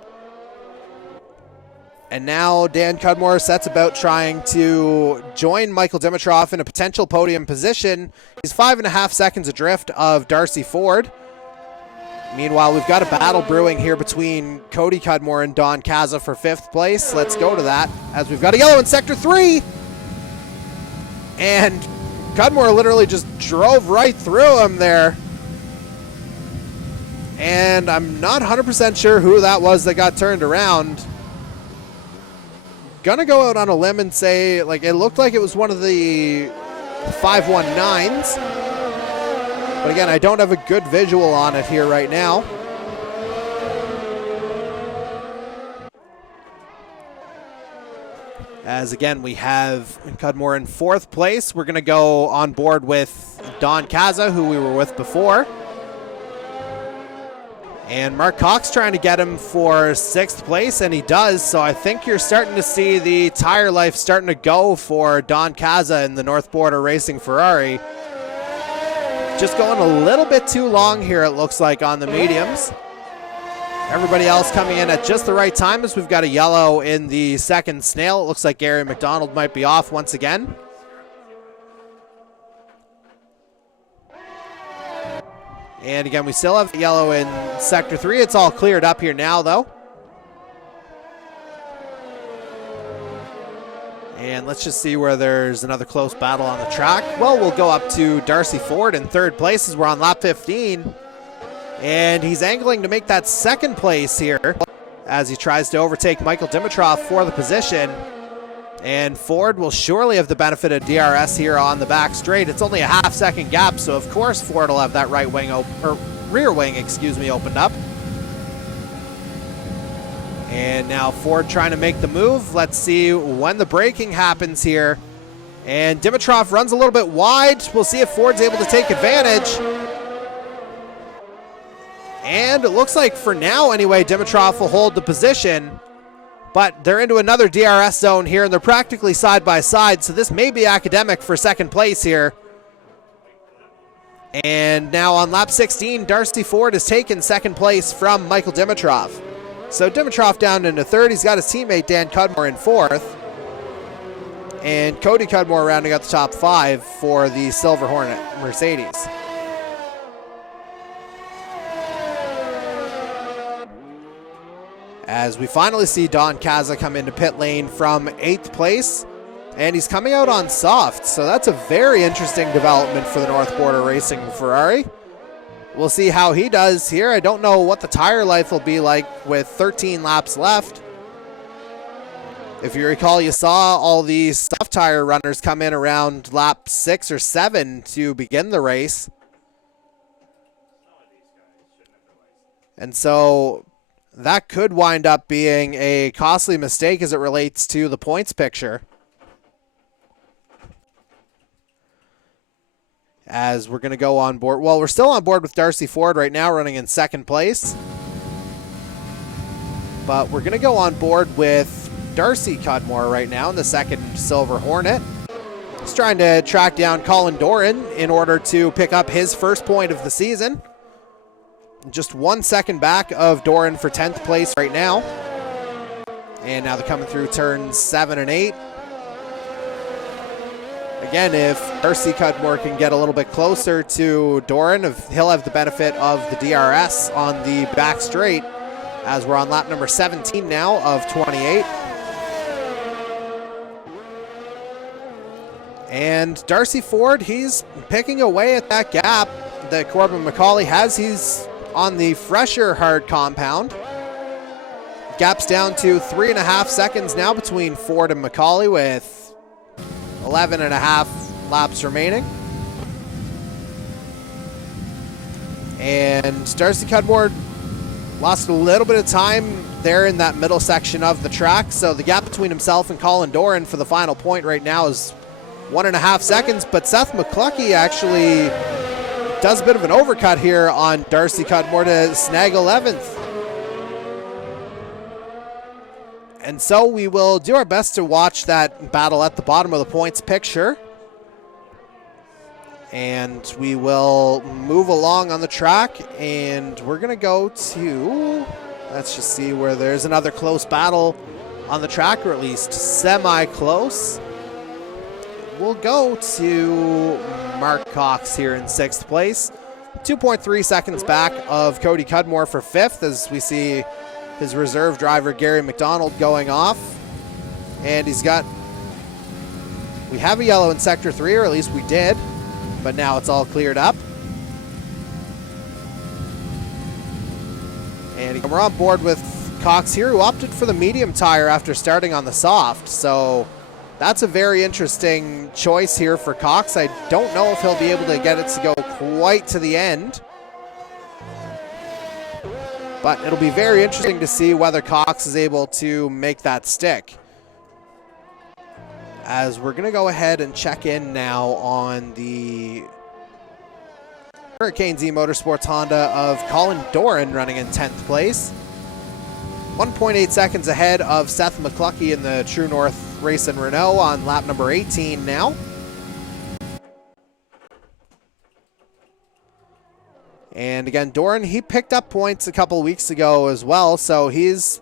And now Dan Cudmore sets about trying to join Michael Dimitrov in a potential podium position. He's 5.5 seconds adrift of Darcy Ford. Meanwhile, we've got a battle brewing here between Cody Cudmore and Don Kaza for 5th place. Let's go to that, as we've got a yellow in Sector 3. And Cudmore literally just drove right through him there. And I'm not 100% sure who that was that got turned around. Gonna go out on a limb and say, like, it looked like it was one of the 519s. But again, I don't have a good visual on it here right now. As again, we have Cudmore in 4th place. We're gonna go on board with Don Kaza, who we were with before. And Mark Cox trying to get him for 6th place, and he does. So I think you're starting to see the tire life starting to go for Don Kaza in the North Border Racing Ferrari. Just going a little bit too long here, it looks like, on the mediums. Everybody else coming in at just the right time, as we've got a yellow in the 2nd snail. It looks like Gary McDonald might be off once again. And again, we still have yellow in Sector 3. It's all cleared up here now, though. And let's just see where there's another close battle on the track. Well, we'll go up to Darcy Ford in 3rd place as we're on lap 15. And he's angling to make that 2nd place here as he tries to overtake Michael Dimitrov for the position. And Ford will surely have the benefit of DRS here on the back straight. It's only a half-second gap, so of course Ford will have that right wing or rear wing, opened up. And now Ford trying to make the move. Let's see when the braking happens here. And Dimitrov runs a little bit wide. We'll see if Ford's able to take advantage. And it looks like for now anyway, Dimitrov will hold the position. But they're into another DRS zone here, and they're practically side by side, so this may be academic for 2nd place here. And now on lap 16, Darcy Ford has taken 2nd place from Michael Dimitrov. So Dimitrov down into 3rd. He's got his teammate Dan Cudmore in 4th. And Cody Cudmore rounding out the top 5 for the Silver Hornet Mercedes. As we finally see Don Kaza come into pit lane from 8th place, and he's coming out on soft, so that's a very interesting development for the North Border Racing Ferrari. We'll see how he does here. I don't know what the tire life will be like with 13 laps left. If you recall, you saw all these soft tire runners come in around lap 6 or 7 to begin the race. And so that could wind up being a costly mistake as it relates to the points picture. As we're going to go on board. Well, we're still on board with Darcy Ford right now, running in 2nd place. But we're going to go on board with Darcy Cudmore right now in the second Silver Hornet. He's trying to track down Colin Doran in order to pick up his first point of the season. Just 1 second back of Doran for 10th place right now. And now they're coming through turns 7 and 8. Again, if Darcy Cudmore can get a little bit closer to Doran, he'll have the benefit of the DRS on the back straight, as we're on lap number 17 now of 28. And Darcy Ford, he's picking away at that gap that Corbin McCauley has. He's on the fresher hard compound. Gap's down to 3.5 seconds now between Ford and McCauley, with 11.5 laps remaining. And Darcy Cudmore lost a little bit of time there in that middle section of the track, so the gap between himself and Colin Doran for the final point right now is 1.5 seconds, but Seth McCluskey actually does a bit of an overcut here on Darcy Cudmore to snag 11th. And so we will do our best to watch that battle at the bottom of the points picture. And we will move along on the track, and we're going to go to, let's just see where there's another close battle on the track, or at least semi-close. We'll go to Mark Cox here in 6th place. 2.3 seconds back of Cody Cudmore for 5th, as we see his reserve driver Gary McDonald going off. And we have a yellow in Sector 3, or at least we did, but now it's all cleared up. And we're on board with Cox here, who opted for the medium tire after starting on the soft. So that's a very interesting choice here for Cox. I don't know if he'll be able to get it to go quite to the end, but it'll be very interesting to see whether Cox is able to make that stick. As we're going to go ahead and check in now on the Hurricanes E-Motorsports Honda of Colin Doran running in 10th place. 1.8 seconds ahead of Seth McCluskey in the True North Racing Renault on lap number 18 now. And again, Doran, he picked up points a couple weeks ago as well, so he's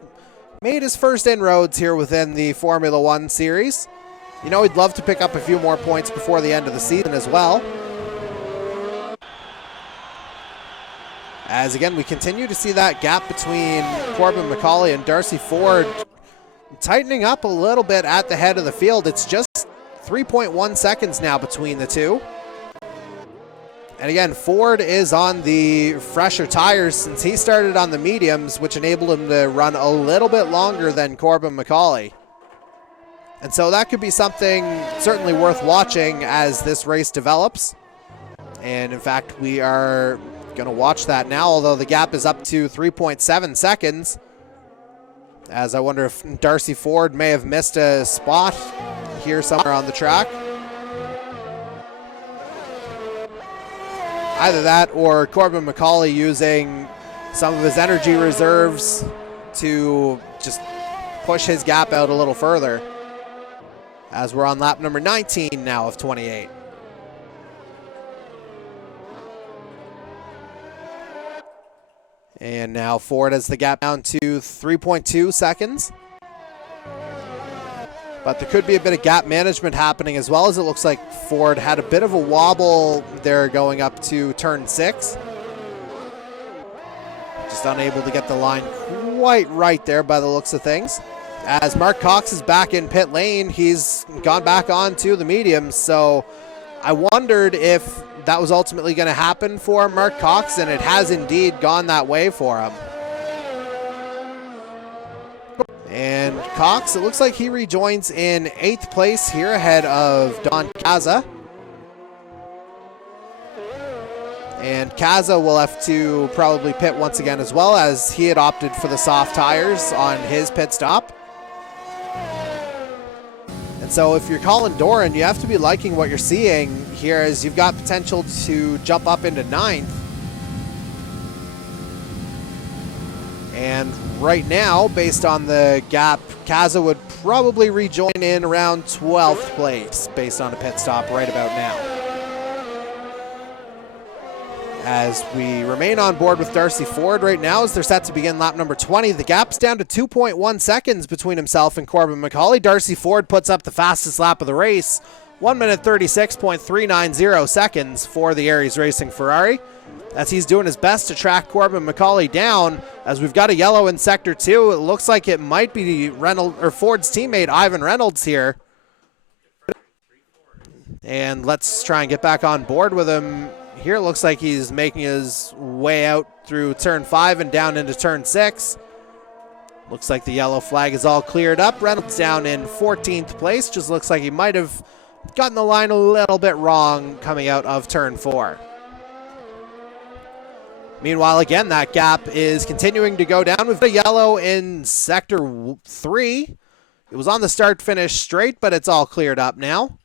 made his first inroads here within the Formula One series. You know, he'd love to pick up a few more points before the end of the season as well. As again, we continue to see that gap between Corbin McCauley and Darcy Ford tightening up a little bit at the head of the field. It's just 3.1 seconds now between the two. And again, Ford is on the fresher tires since he started on the mediums, which enabled him to run a little bit longer than Corbin McCauley. And so that could be something certainly worth watching as this race develops. And in fact, we are going to watch that now, although the gap is up to 3.7 seconds. As I wonder if Darcy Ford may have missed a spot here somewhere on the track. Either that or Corbin McCauley using some of his energy reserves to just push his gap out a little further, as we're on lap number 19 now of 28. And now Ford has the gap down to 3.2 seconds. But there could be a bit of gap management happening, as well, as it looks like Ford had a bit of a wobble there going up to turn 6. Just unable to get the line quite right there by the looks of things. As Mark Cox is back in pit lane, he's gone back on to the mediums. So I wondered if that was ultimately going to happen for Mark Cox, and it has indeed gone that way for him. And Cox, it looks like he rejoins in 8th place here ahead of Don Kaza. And Kaza will have to probably pit once again as well, as he had opted for the soft tires on his pit stop. And so if you're Colin Doran, you have to be liking what you're seeing here, as you've got potential to jump up into 9th. And right now, based on the gap, Kaza would probably rejoin in around 12th place based on a pit stop right about now. As we remain on board with Darcy Ford right now as they're set to begin lap number 20. The gap's down to 2.1 seconds between himself and Corbin McCauley. Darcy Ford puts up the fastest lap of the race, 1 minute 36.390 seconds for the Aries Racing Ferrari, as he's doing his best to track Corbin McCauley down. As we've got a yellow in sector 2, it looks like it might be Ford's teammate Ivan Reynolds here. And let's try and get back on board with him. Here it looks like he's making his way out through turn 5 and down into turn 6. Looks like the yellow flag is all cleared up. Reynolds down in 14th place. Just looks like he might have gotten the line a little bit wrong coming out of turn 4. Meanwhile, again, that gap is continuing to go down. We've got a yellow in sector 3. It was on the start-finish straight, but it's all cleared up now.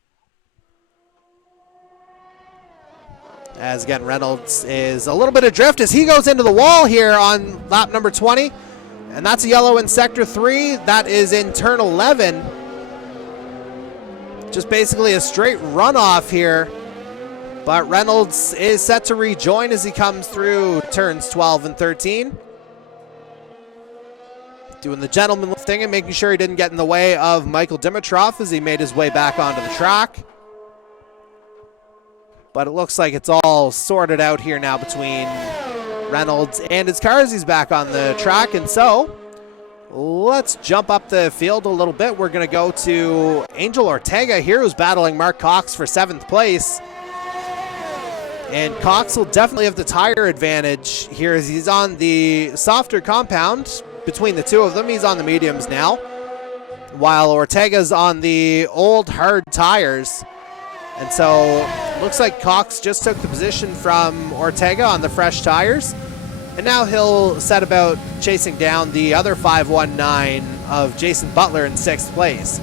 As again, Reynolds is a little bit adrift as he goes into the wall here on lap number 20. And that's a yellow in sector 3. That is in turn 11. Just basically a straight runoff here. But Reynolds is set to rejoin as he comes through turns 12 and 13. Doing the gentleman thing and making sure he didn't get in the way of Michael Dimitrov as he made his way back onto the track. But it looks like it's all sorted out here now between Reynolds and his car as he's back on the track. And so let's jump up the field a little bit. We're going to go to Angel Ortega here, who's battling Mark Cox for 7th place. And Cox will definitely have the tire advantage here as he's on the softer compound between the two of them. He's on the mediums now, while Ortega's on the old hard tires. And so looks like Cox just took the position from Ortega on the fresh tires. And now he'll set about chasing down the other 519 of Jason Butler in 6th place.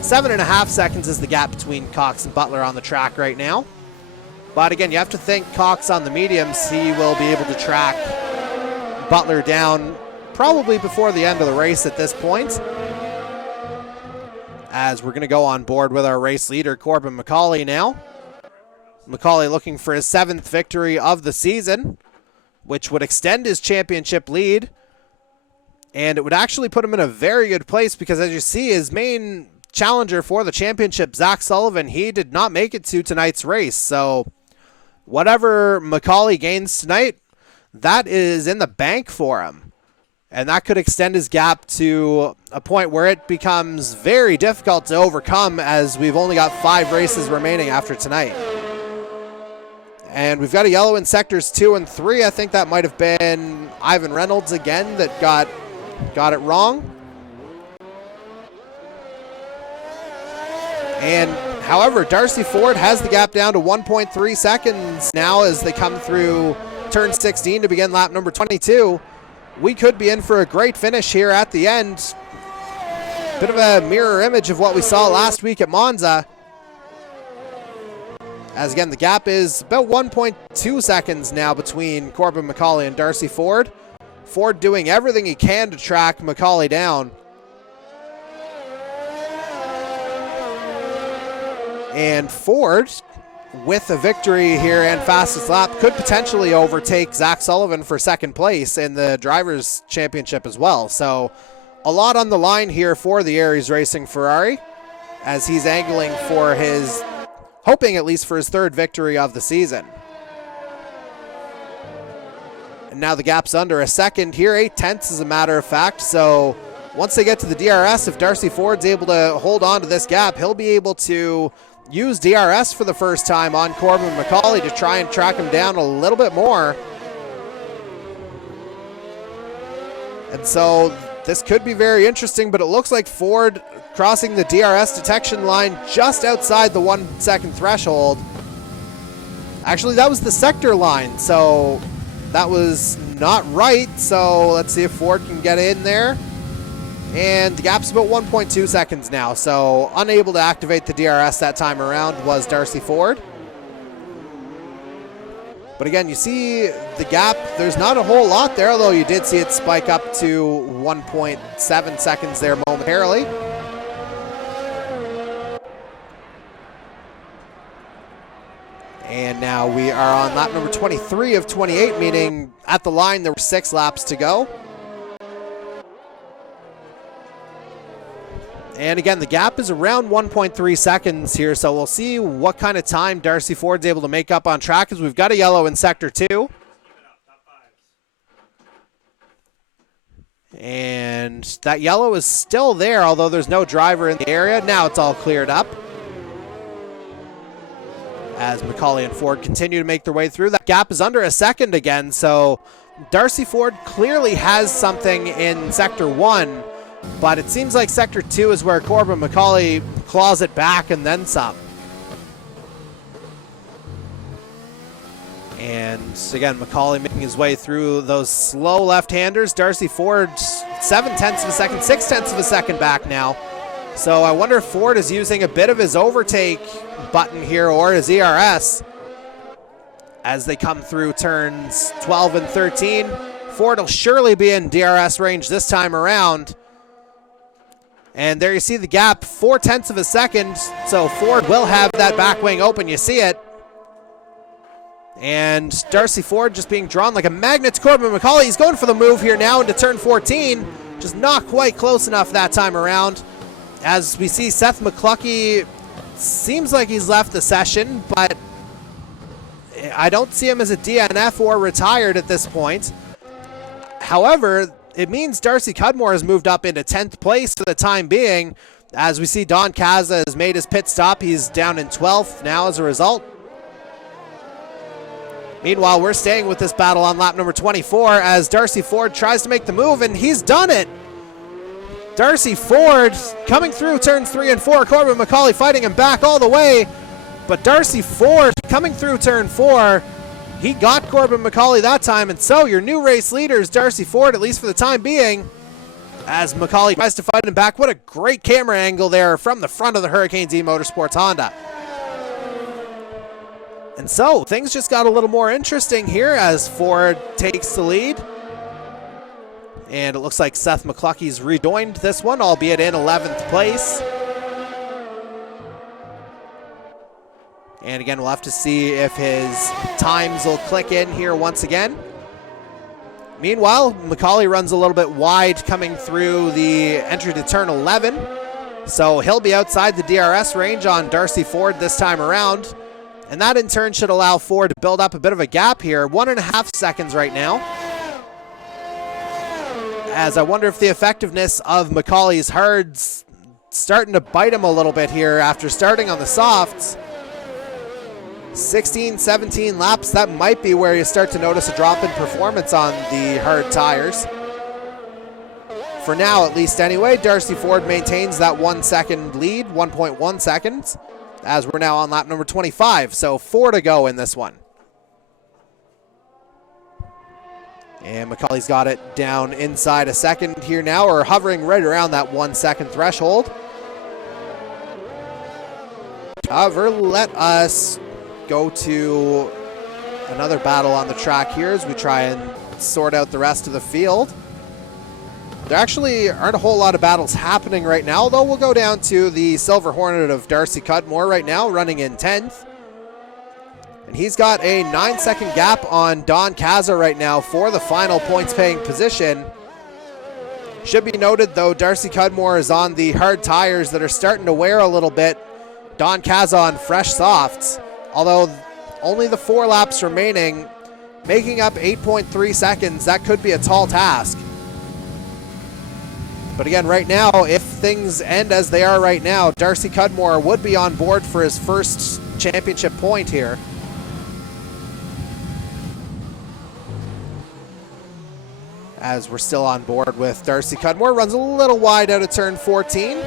7.5 seconds is the gap between Cox and Butler on the track right now. But again, you have to think Cox on the mediums, he will be able to track Butler down probably before the end of the race at this point. As we're going to go on board with our race leader, Corbin McCauley now. McCauley looking for his 7th victory of the season, which would extend his championship lead. And it would actually put him in a very good place because, as you see, his main challenger for the championship, Zach Sullivan, he did not make it to tonight's race. So whatever McCauley gains tonight, that is in the bank for him. And that could extend his gap to a point where it becomes very difficult to overcome, as we've only got 5 races remaining after tonight. And we've got a yellow in sectors 2 and 3. I think that might have been Ivan Reynolds again that got it wrong. And however, Darcy Ford has the gap down to 1.3 seconds now as they come through turn 16 to begin lap number 22. We could be in for a great finish here at the end. Bit of a mirror image of what we saw last week at Monza. As again, the gap is about 1.2 seconds now between Corbin McCauley and Darcy Ford. Ford doing everything he can to track McCauley down. And Ford, with a victory here and fastest lap, could potentially overtake Zach Sullivan for 2nd place in the Drivers' Championship as well. So a lot on the line here for the Aries Racing Ferrari, as he's angling for his, hoping at least for his 3rd victory of the season. And now the gap's under a second here, 0.8 as a matter of fact. So once they get to the DRS, if Darcy Ford's able to hold on to this gap, he'll be able to use DRS for the first time on Corbin McCauley to try and track him down a little bit more. And so this could be very interesting, but it looks like Ford crossing the DRS detection line just outside the 1 second threshold. Actually, that was the sector line, so that was not right. So let's see if Ford can get in there. And the gap's about 1.2 seconds now, so unable to activate the DRS that time around was Darcy Ford. But again, you see the gap, there's not a whole lot there, although you did see it spike up to 1.7 seconds there momentarily. And now we are on lap number 23 of 28, meaning at the line there were 6 laps to go. And again, the gap is around 1.3 seconds here, so we'll see what kind of time Darcy Ford's able to make up on track, as we've got a yellow in Sector 2. And that yellow is still there, although there's no driver in the area. Now it's all cleared up, as McCauley and Ford continue to make their way through. That gap is under a second again, so Darcy Ford clearly has something in Sector 1, but it seems like Sector 2 is where Corbin McCauley claws it back and then some. And again, McCauley making his way through those slow left-handers. Darcy Ford 0.7 of a second, 0.6 of a second back now. So I wonder if Ford is using a bit of his overtake button here, or his ERS, as they come through turns 12 and 13. Ford will surely be in DRS range this time around. And there you see the gap, 0.4 of a second. So Ford will have that back wing open. You see it. And Darcy Ford just being drawn like a magnet to Corbin McCauley. He's going for the move here now into turn 14. Just not quite close enough that time around. As we see, Seth McCluckey seems like he's left the session, but I don't see him as a DNF or retired at this point. However, it means Darcy Cudmore has moved up into 10th place for the time being. As we see, Don Kaza has made his pit stop. He's down in 12th now as a result. Meanwhile, we're staying with this battle on lap number 24 as Darcy Ford tries to make the move, and he's done it. Darcy Ford coming through turns 3 and 4. Corbin McCauley fighting him back all the way. But Darcy Ford coming through turn 4. He got Corbin McCauley that time, and so your new race leader is Darcy Ford, at least for the time being, as McCauley tries to fight him back. What a great camera angle there from the front of the Hurricanes E-Motorsports Honda. And so things just got a little more interesting here as Ford takes the lead. And it looks like Seth McCluckey's rejoined this one, albeit in 11th place. And again, we'll have to see if his times will click in here once again. Meanwhile, McCauley runs a little bit wide coming through the entry to turn 11. So he'll be outside the DRS range on Darcy Ford this time around. And that in turn should allow Ford to build up a bit of a gap here. 1.5 seconds right now. As I wonder if the effectiveness of McCauley's hard's starting to bite him a little bit here after starting on the softs. 16, 17 laps, that might be where you start to notice a drop in performance on the hard tires. For now, at least anyway, Darcy Ford maintains that 1 second lead, 1.1 seconds, as we're now on lap number 25. So 4 to go in this one. And McCauley's got it down inside a second here now, or hovering right around that 1 second threshold. However, let us go to another battle on the track here as we try and sort out the rest of the field. There actually aren't a whole lot of battles happening right now, although we'll go down to the Silver Hornet of Darcy Cudmore right now, running in 10th. And he's got a 9-second gap on Don Kaza right now for the final points-paying position. Should be noted, though, Darcy Cudmore is on the hard tires that are starting to wear a little bit. Don Kaza on fresh softs. Although only the 4 laps remaining, making up 8.3 seconds, that could be a tall task. But again, right now, if things end as they are right now, Darcy Cudmore would be on board for his first championship point here. As we're still on board with Darcy Cudmore. Runs a little wide out of turn 14.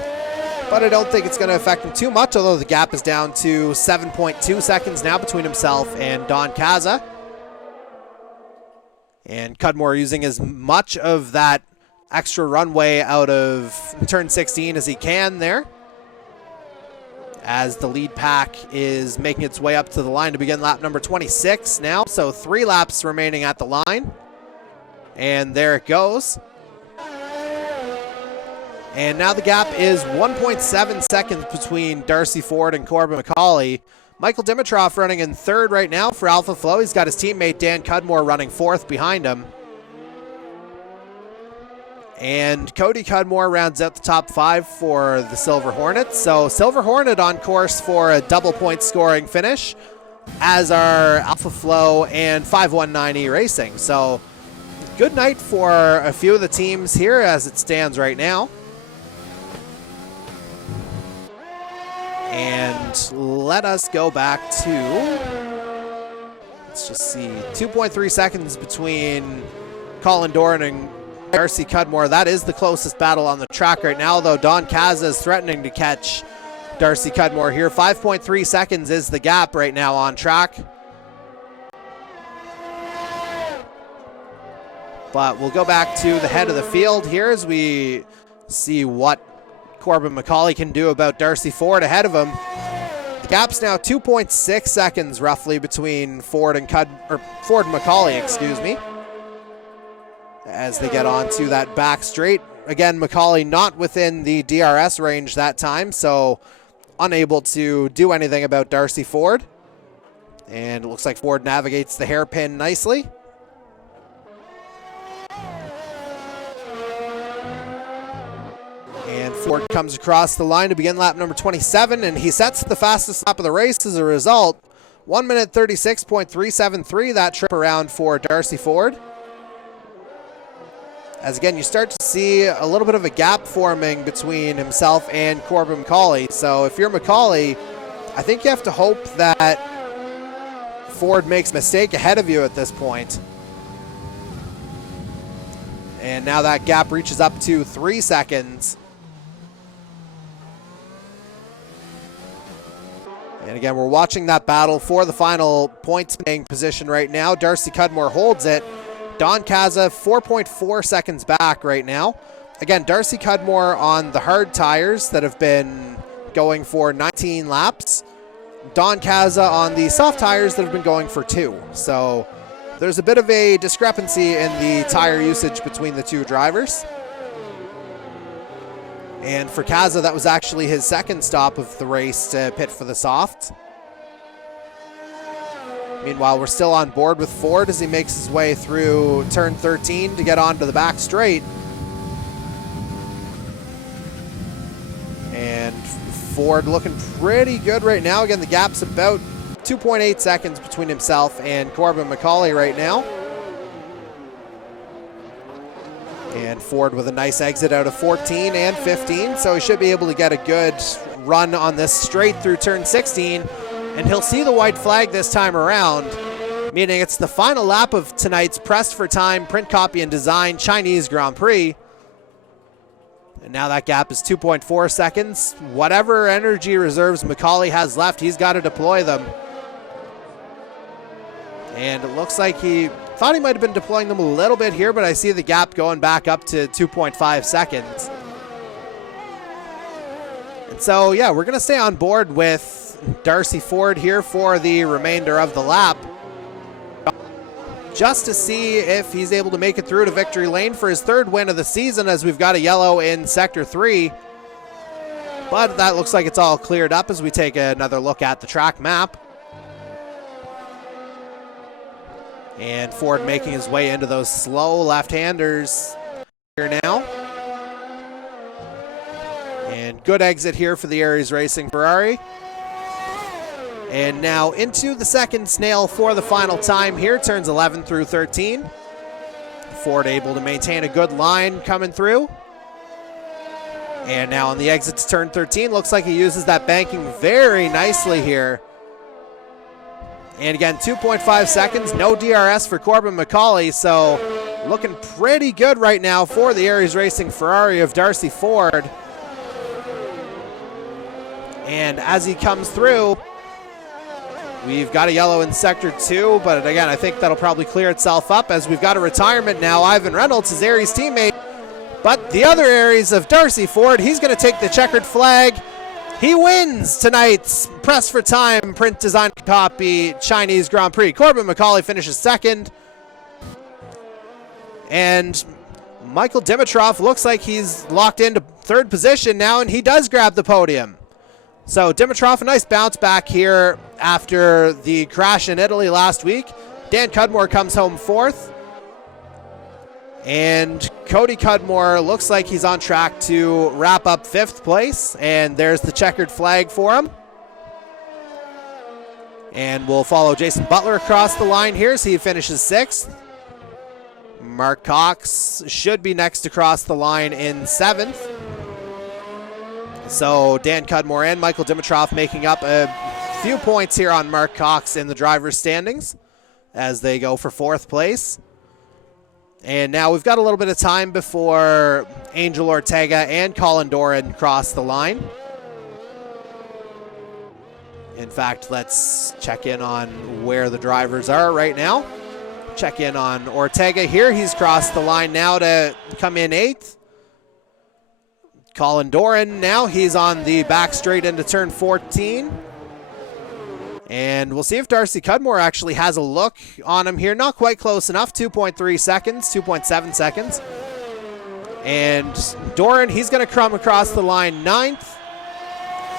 But I don't think it's going to affect him too much, although the gap is down to 7.2 seconds now between himself and Don Kaza. And Cudmore using as much of that extra runway out of turn 16 as he can there. as the lead pack is making its way up to the line to begin lap number 26 now. So 3 laps remaining at the line. And there it goes. And now the gap is 1.7 seconds between Darcy Ford and Corbin McCauley. Michael Dimitrov running in 3rd right now for Alpha Flow. He's got his teammate Dan Cudmore running 4th behind him. And Cody Cudmore rounds out the top 5 for the Silver Hornets. So Silver Hornet on course for a double point scoring finish, as are Alpha Flow and 519E Racing. So good night for a few of the teams here as it stands right now. And let us go back to, let's just see, 2.3 seconds between Colin Doran and Darcy Cudmore. That is the closest battle on the track right now, though Don Kaza is threatening to catch Darcy Cudmore here. 5.3 seconds is the gap right now on track. But we'll go back to the head of the field here as we see what Corbin McCauley can do about Darcy Ford ahead of him. The gap's now 2.6 seconds roughly between Ford and McCauley, excuse me, as they get onto that back straight. Again, McCauley not within the DRS range that time, so unable to do anything about Darcy Ford. And it looks like Ford navigates the hairpin nicely. And Ford comes across the line to begin lap number 27, and he sets the fastest lap of the race as a result. 1 minute 36.373 that trip around for Darcy Ford. As again, you start to see a little bit of a gap forming between himself and Corbin McCauley. So if you're McCauley, I think you have to hope that Ford makes a mistake ahead of you at this point. And now that gap reaches up to 3 seconds. And again, we're watching that battle for the final points-paying position right now. Darcy Cudmore holds it. Don Kaza 4.4 seconds back right now. Again, Darcy Cudmore on the hard tires that have been going for 19 laps. Don Kaza on the soft tires that have been going for 2. So there's a bit of a discrepancy in the tire usage between the two drivers. And for Kaza, that was actually his second stop of the race to pit for the soft. Meanwhile, we're still on board with Ford as he makes his way through turn 13 to get onto the back straight. And Ford looking pretty good right now. Again, the gap's about 2.8 seconds between himself and Corbin McCauley right now. And Ford with a nice exit out of 14 and 15, so he should be able to get a good run on this straight through turn 16. And he'll see the white flag this time around, meaning it's the final lap of tonight's Pressed for Time Print Copy and Design Chinese Grand Prix. And now that gap is 2.4 seconds. Whatever energy reserves McCauley has left, he's got to deploy them. And it looks like he thought he might have been deploying them a little bit here, but I see the gap going back up to 2.5 seconds. And so, yeah, we're going to stay on board with Darcy Ford here for the remainder of the lap, just to see if he's able to make it through to victory lane for his 3rd win of the season, as we've got a yellow in Sector 3. But that looks like it's all cleared up as we take another look at the track map. And Ford making his way into those slow left-handers here now. And good exit here for the Aries Racing Ferrari. And now into the second snail for the final time here, turns 11 through 13. Ford able to maintain a good line coming through. And now on the exit to turn 13, looks like he uses that banking very nicely here. And again, 2.5 seconds, no DRS for Corbin McCauley, so looking pretty good right now for the Aries Racing Ferrari of Darcy Ford. And as he comes through, we've got a yellow in Sector 2, but again, I think that'll probably clear itself up as we've got a retirement now. Ivan Reynolds, his Aries teammate, but the other Aries of Darcy Ford, he's going to take the checkered flag. He wins tonight's Press for Time print design copy Chinese Grand Prix. Corbin McCauley finishes second. And Michael Dimitrov looks like he's locked into third position now, and he does grab the podium. So Dimitrov, a nice bounce back here after the crash in Italy last week. Dan Cudmore comes home fourth. And Cody Cudmore looks like he's on track to wrap up fifth place. And there's the checkered flag for him. And we'll follow Jason Butler across the line here, so he finishes sixth. Mark Cox should be next across the line in seventh. So Dan Cudmore and Michael Dimitrov making up a few points here on Mark Cox in the driver's standings as they go for fourth place. And now we've got a little bit of time before Angel Ortega and Colin Doran cross the line. In fact, let's check in on where the drivers are right now. Check in on Ortega here. He's crossed the line now to come in eighth. Colin Doran now, he's on the back straight into turn 14. And we'll see if Darcy Cudmore actually has a look on him here. Not quite close enough, 2.3 seconds, 2.7 seconds. And Doran, he's going to come across the line ninth.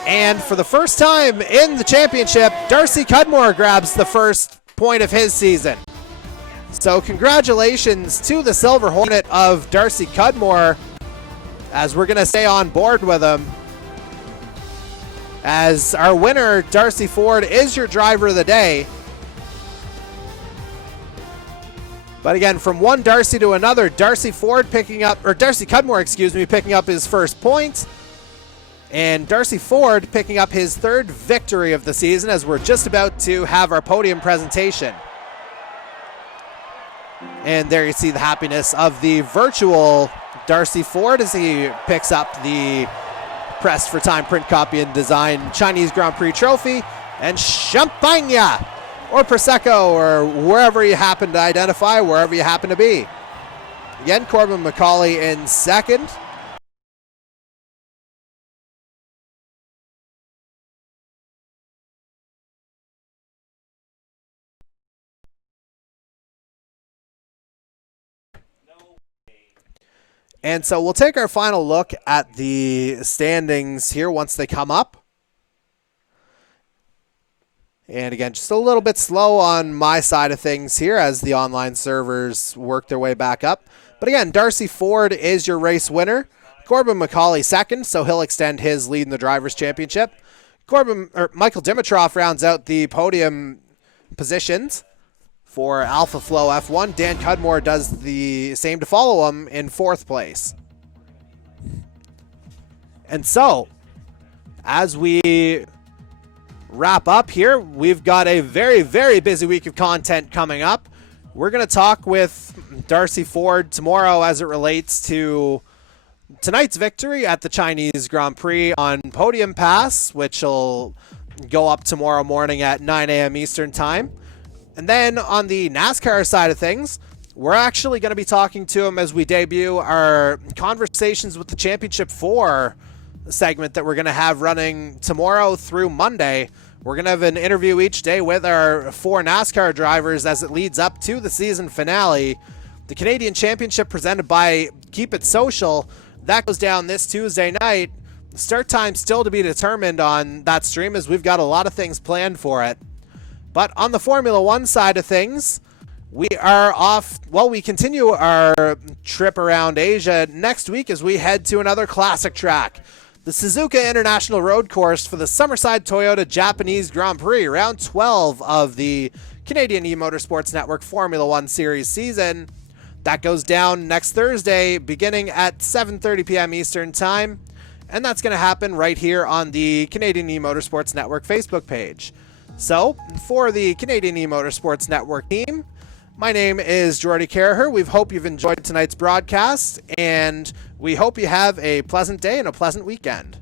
And for the first time in the championship, Darcy Cudmore grabs the first point of his season. So congratulations to the Silver Hornet of Darcy Cudmore, as we're going to stay on board with him. As our winner, Darcy Ford, is your driver of the day. But again, from one Darcy to another, Darcy Cudmore, picking up his first point. And Darcy Ford picking up his third victory of the season, as we're just about to have our podium presentation. And there you see the happiness of the virtual Darcy Ford as he picks up the Press for Time print copy and design Chinese Grand Prix trophy and champagne or Prosecco or wherever you happen to identify, wherever you happen to be. Again, Corbin McCauley in second. And so we'll take our final look at the standings here once they come up. And again, just a little bit slow on my side of things here as the online servers work their way back up. But again, Darcy Ford is your race winner. Corbin McCauley second, so he'll extend his lead in the Drivers' Championship. Michael Dimitrov rounds out the podium positions for Alpha Flow F1. Dan Cudmore does the same to follow him in fourth place. And so, as we wrap up here, we've got a very, very busy week of content coming up. We're going to talk with Darcy Ford tomorrow as it relates to tonight's victory at the Chinese Grand Prix on Podium Pass, which will go up tomorrow morning at 9 a.m. Eastern Time. And then on the NASCAR side of things, we're actually going to be talking to him as we debut our Conversations with the Championship 4 segment that we're going to have running tomorrow through Monday. We're going to have an interview each day with our 4 NASCAR drivers as it leads up to the season finale. The Canadian Championship presented by Keep It Social, that goes down this Tuesday night. Start time still to be determined on that stream, as we've got a lot of things planned for it. But on the Formula One side of things, we are off. Well, we continue our trip around Asia next week as we head to another classic track, the Suzuka International Road Course for the Summerside Toyota Japanese Grand Prix, round 12 of the Canadian E-Motorsports Network Formula One Series season. That goes down next Thursday, beginning at 7:30 p.m. Eastern Time, and that's going to happen right here on the Canadian E-Motorsports Network Facebook page. So, for the Canadian E-Motorsports Network team, my name is Jordy Caraher. We hope you've enjoyed tonight's broadcast, and we hope you have a pleasant day and a pleasant weekend.